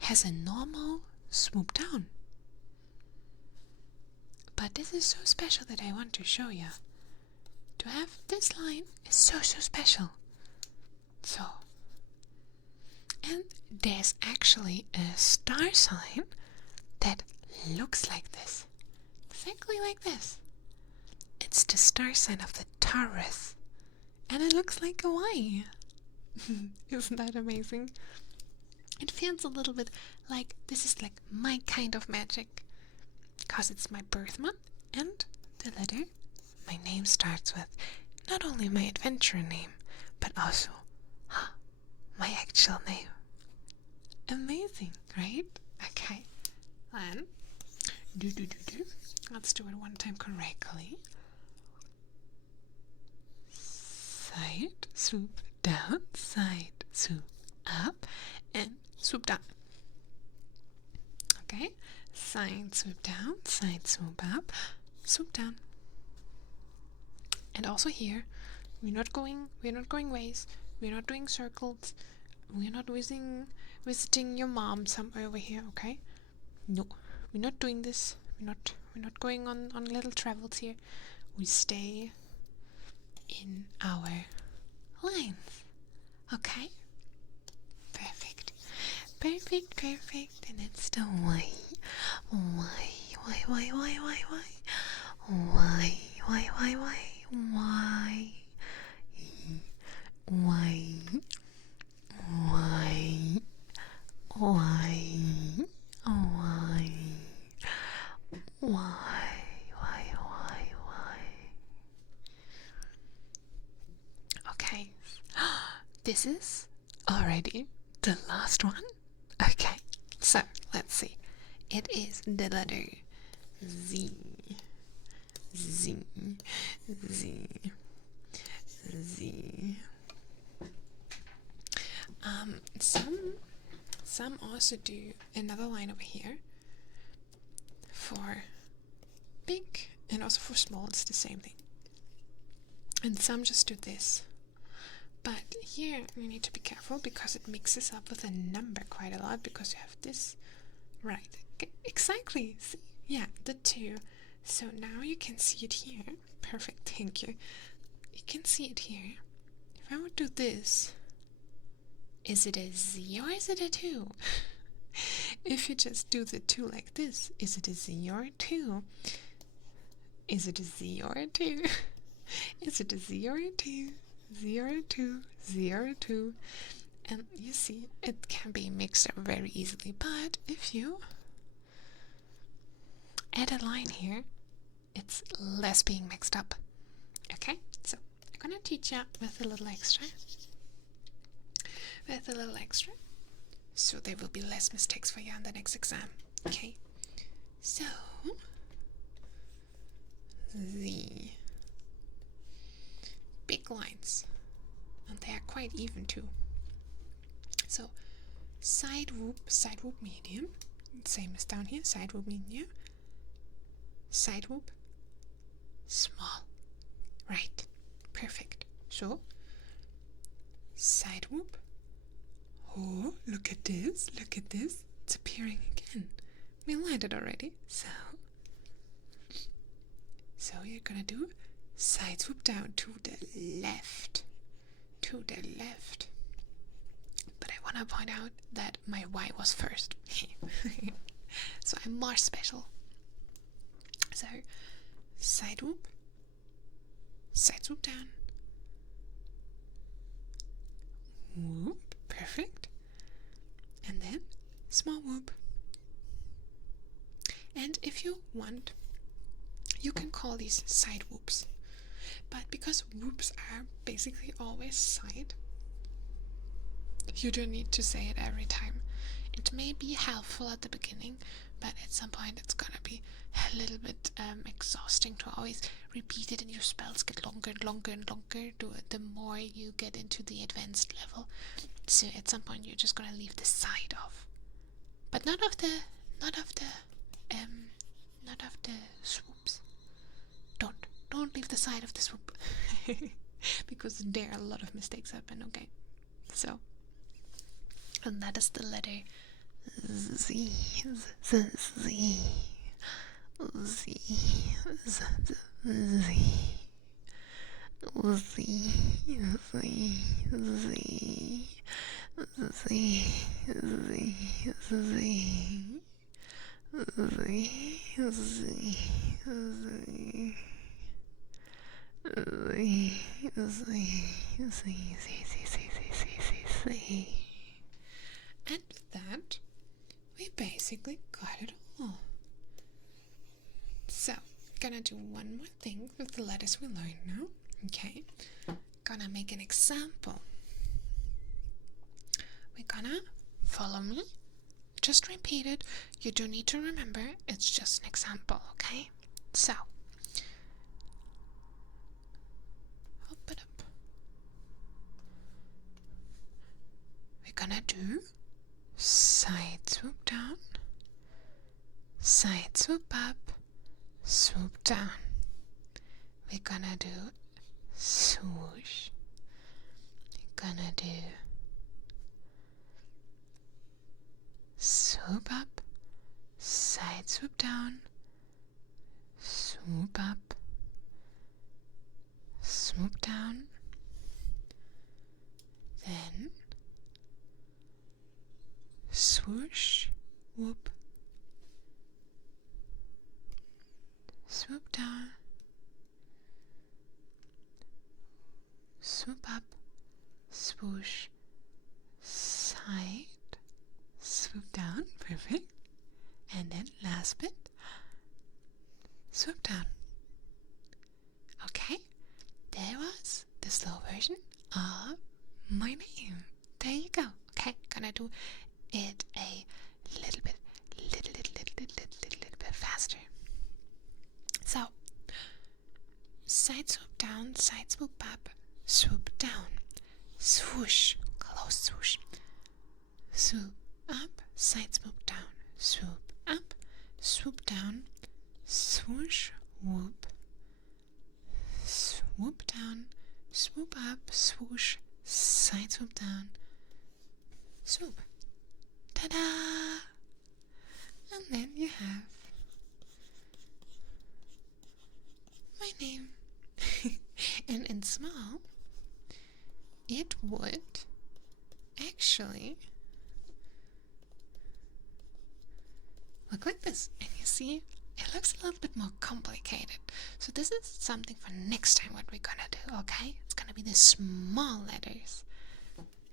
has a normal swoop down. But this is so special that I want to show you. To have this line is so special. So, and there's actually a star sign that looks like this. Exactly like this. It's the star sign of the Taurus. And it looks like a Y. Isn't that amazing? It feels a little bit like this is like my kind of magic. Because it's my birth month and the letter my name starts with. Not only my adventure name, but also my actual name. Amazing, right? Okay. Then, let's do it one time correctly. Side, swoop down, side, swoop up, and swoop down. Okay? Side, swoop down, side, swoop up, swoop down. And also here, we're not going ways, we're not doing circles, we're not visiting your mom somewhere over here, okay? No, we're not doing this. We're not going on little travels here. We stay in our lines. Okay? Perfect. Perfect. And it's the Y. Y. Okay, this is already the last one. Okay, so let's see. It is the letter Z. Some also do another line over here for big and also for small. It's the same thing. And some just do this. But here you need to be careful because it mixes up with a number quite a lot because you have this. Right. Exactly. See? Yeah, the 2. So now you can see it here. Perfect. Thank you. You can see it here. If I would do this, is it a Z or is it a 2? If you just do the 2 like this, is it a Z or a 2? Is it a Z or a 2? Is it a Z or a 2? Z or a 2? Z or a 2? And you see, it can be mixed up very easily, but if you add a line here, it's less being mixed up. Okay, so I'm gonna teach you with a little extra. So there will be less mistakes for you on the next exam. Okay, so the big lines, and they are quite even too. So side whoop medium, same as down here, side whoop medium, side whoop small. Right, perfect. So side whoop. Oh, look at this, it's appearing again. We learned it already. So you're gonna do side swoop down to the left. But I wanna point out that my Y was first. So I'm more special. So side swoop down. Whoop, perfect. And then small whoop. And if you want, you can call these side whoops. But because whoops are basically always side, you don't need to say it every time. It may be helpful at the beginning, but at some point it's gonna be a little bit exhausting to always repeat it, and your spells get longer and longer the more you get into the advanced level. So at some point you're just gonna leave the side off, but not of the swoops. Don't leave the side of the swoop. Because there a lot of mistakes happen, okay? So, and that is the letter Z. Z. Z. Z. Z. Z. And with that, we basically got it all. So, gonna do one more thing with the letters we learned now. Okay, gonna make an example. We're gonna follow me. Just repeat it. You don't need to remember. It's just an example, okay? So, hop it up. We're gonna do side swoop down, side swoop up, swoop down. We're gonna do swoosh. We're gonna do swoop up, side swoop down, swoop up, swoop down, then swoosh, whoop, swoop down, swoop up, swoosh, side, swoop down, perfect, and then last bit, swoop down. Okay, there was the slow version of my name. There you go. Okay, gonna do it a little bit faster. So, side swoop down, side swoop up, swoop down, swoosh, close swoosh, swoop up, side swoop down, swoop up, swoop down, swoosh, whoop, swoop down, swoop up, swoosh, side swoop down, swoop. Ta-da! And then you have my name. And in small, it would actually look like this. And you see, it looks a little bit more complicated. So this is something for next time what we're gonna do, okay? It's gonna be the small letters.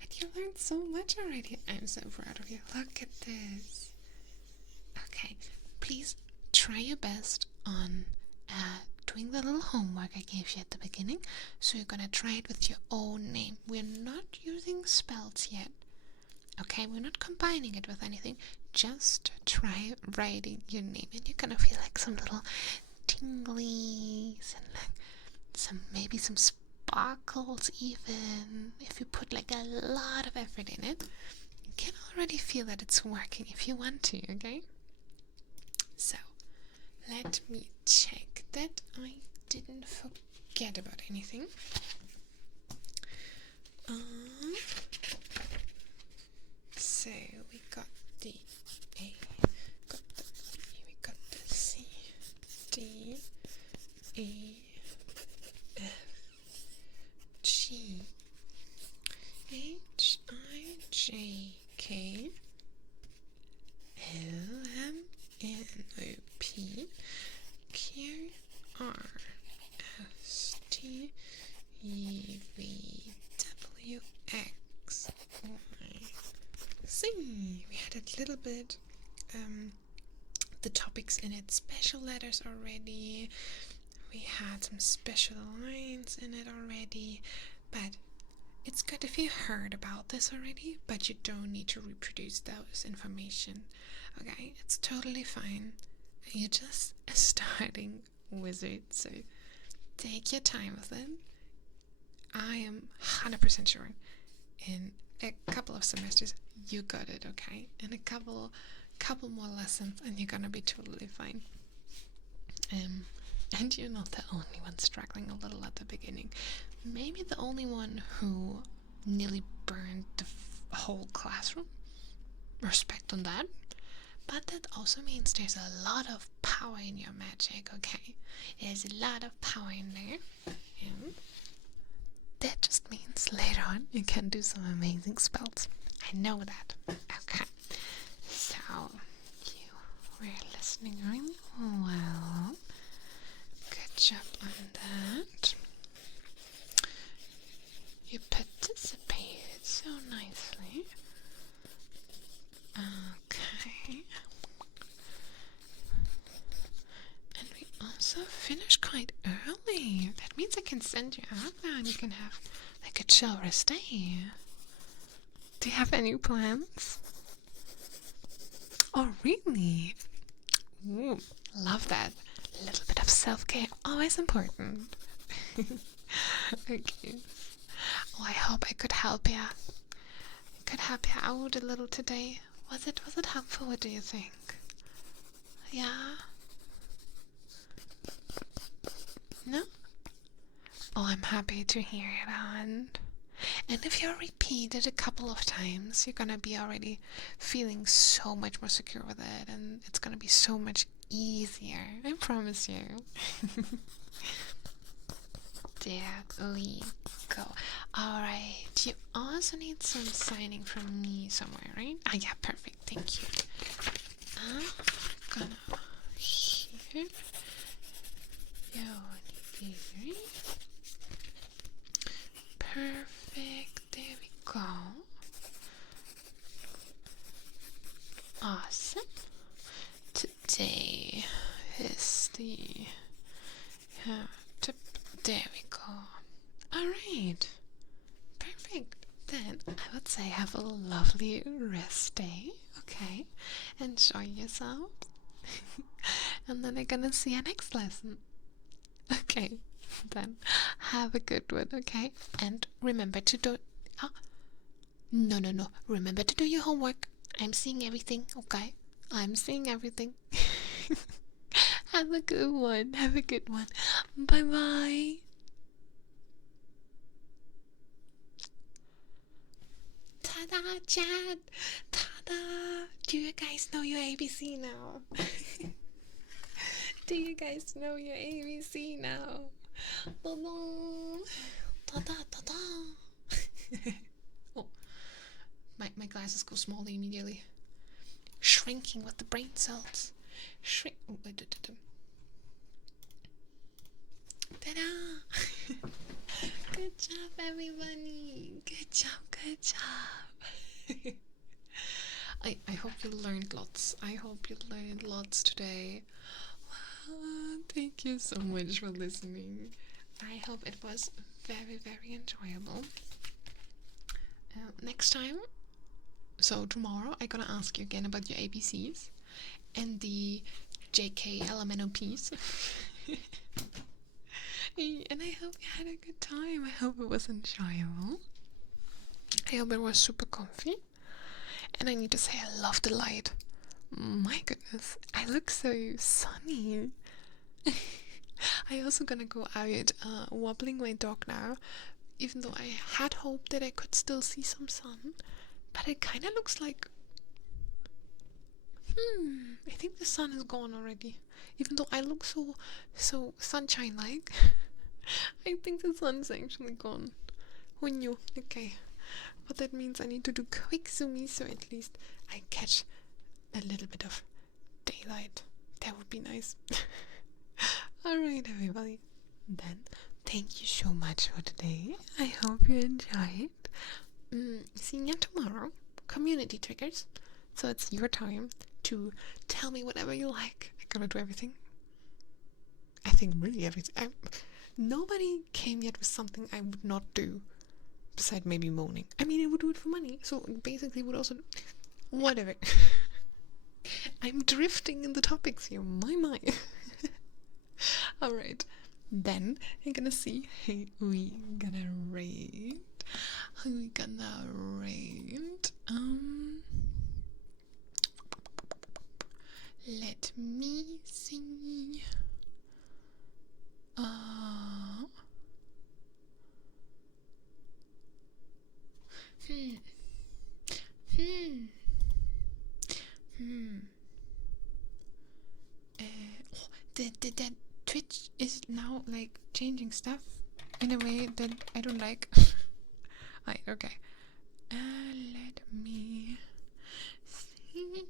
And you learned so much already. I'm so proud of you. Look at this. Okay, please try your best on doing the little homework I gave you at the beginning. So you're gonna try it with your own name. We're not using spells yet. Okay, we're not combining it with anything. Just try writing your name, and you're gonna feel like some little tinglies and like maybe some sparkles even. If you put like a lot of effort in it, you can already feel that it's working if you want to, okay? So, let me check that I didn't forget about anything. So we got the A, got the B, we got the C, D, E, F, G, H, I, J, K, L, M, N, O, P, Q, R, S, T, U, V, W, X, Y, Z. We had a little bit the topics in it, special letters already. We had some special lines in it already, but it's good if you heard about this already, but you don't need to reproduce those information. Okay, it's totally fine. You're just a starting wizard, so take your time with it. I am 100% sure in a couple of semesters you got it, okay? And a couple more lessons and you're gonna be totally fine. And you're not the only one struggling a little at the beginning. Maybe the only one who nearly burned the whole classroom. Respect on that. But that also means there's a lot of power in your magic, okay? There's a lot of power in there. And that just means later on you can do some amazing spells. I know that. Okay. So, you were listening really well. Good job on that. You participated so nicely. Okay. And we also finished quite early. That means I can send you out now and you can have like a chill rest day. Do you have any plans? Oh, really? Ooh, love that. A little bit of self-care, always important. Okay. Oh, I hope I could help you. Could help you out a little today. Was it helpful? What do you think? Yeah? No? Oh, I'm happy to hear it, and if you repeat it a couple of times, you're gonna be already feeling so much more secure with it, and it's gonna be so much easier. I promise you. There we go. Alright, you also need some signing from me somewhere, right? Ah, yeah, perfect. Thank you. I'm gonna here. Here. Perfect. There we go. Awesome. Today is the tip. There we go. Alright. Perfect. Then I would say have a lovely rest day. Okay. Enjoy yourself. And then I'm gonna see you next lesson. Okay. Then have a good one, okay? And remember to do... Oh. No. Remember to do your homework. I'm seeing everything, okay? I'm seeing everything. Have a good one. Have a good one. Bye-bye. Ta-da, chat! Ta-da! Do you guys know your ABC now? Do you guys know your ABC now? Ta-da! Ta-da! Oh, my glasses go small immediately. Shrinking with the brain cells. Shrink. Oh, ta-da! Good job, everybody. Good job. I hope you learned lots. I hope you learned lots today. Thank you so much for listening. I hope it was very, very enjoyable. Next time, so tomorrow, I'm gonna ask you again about your ABCs and the JK LMNOPs. And I hope you had a good time. I hope it was enjoyable. I hope it was super comfy. And I need to say I love the light. My goodness, I look so sunny. I also gonna go out wobbling my dog now, even though I had hoped that I could still see some sun, but it kind of looks like I think the sun is gone already, even though I look so sunshine like. I think the sun's actually gone. Who knew? Okay, but that means I need to do quick zoomies so at least I catch a little bit of daylight. That would be nice. Alright, everybody, then thank you so much for today. I hope you enjoyed. See you tomorrow. Community triggers, so it's your time to tell me whatever you like. I'm gonna do everything. I think really everything. Nobody came yet with something I would not do, besides maybe moaning. I mean, I would do it for money, so basically would also whatever. I'm drifting in the topics here. My. Alright, then I'm gonna see who we gonna rate. Let me see. Uh, hmm. Hmm. Hmm. Oh, that Twitch is now like changing stuff in a way that I don't like. Right, okay. Let me see.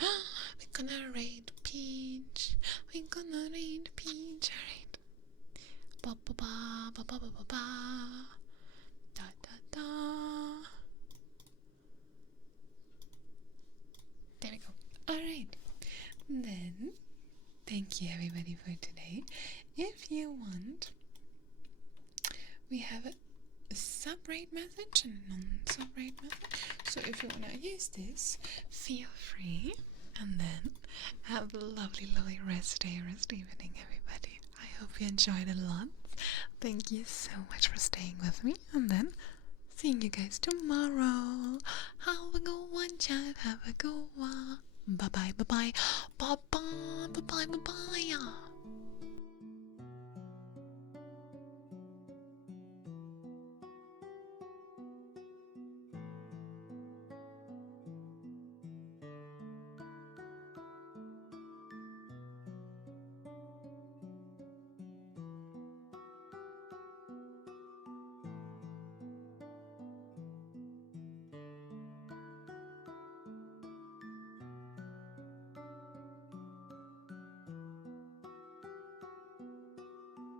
We're gonna raid Peach. We're gonna raid Peach. Alright. Ba ba ba ba ba ba ba ba. Da da da. There we go. Alright. Then, thank you everybody for today. If you want, we have a sub-rate message and a non-sub-rate message. So if you want to use this, feel free. And then have a lovely, lovely rest day, rest evening, everybody. I hope you enjoyed a lot. Thank you so much for staying with me. And then seeing you guys tomorrow. Have a good one, chat. Have a good one. Bye bye, bye bye, bye bye, bye bye, bye bye.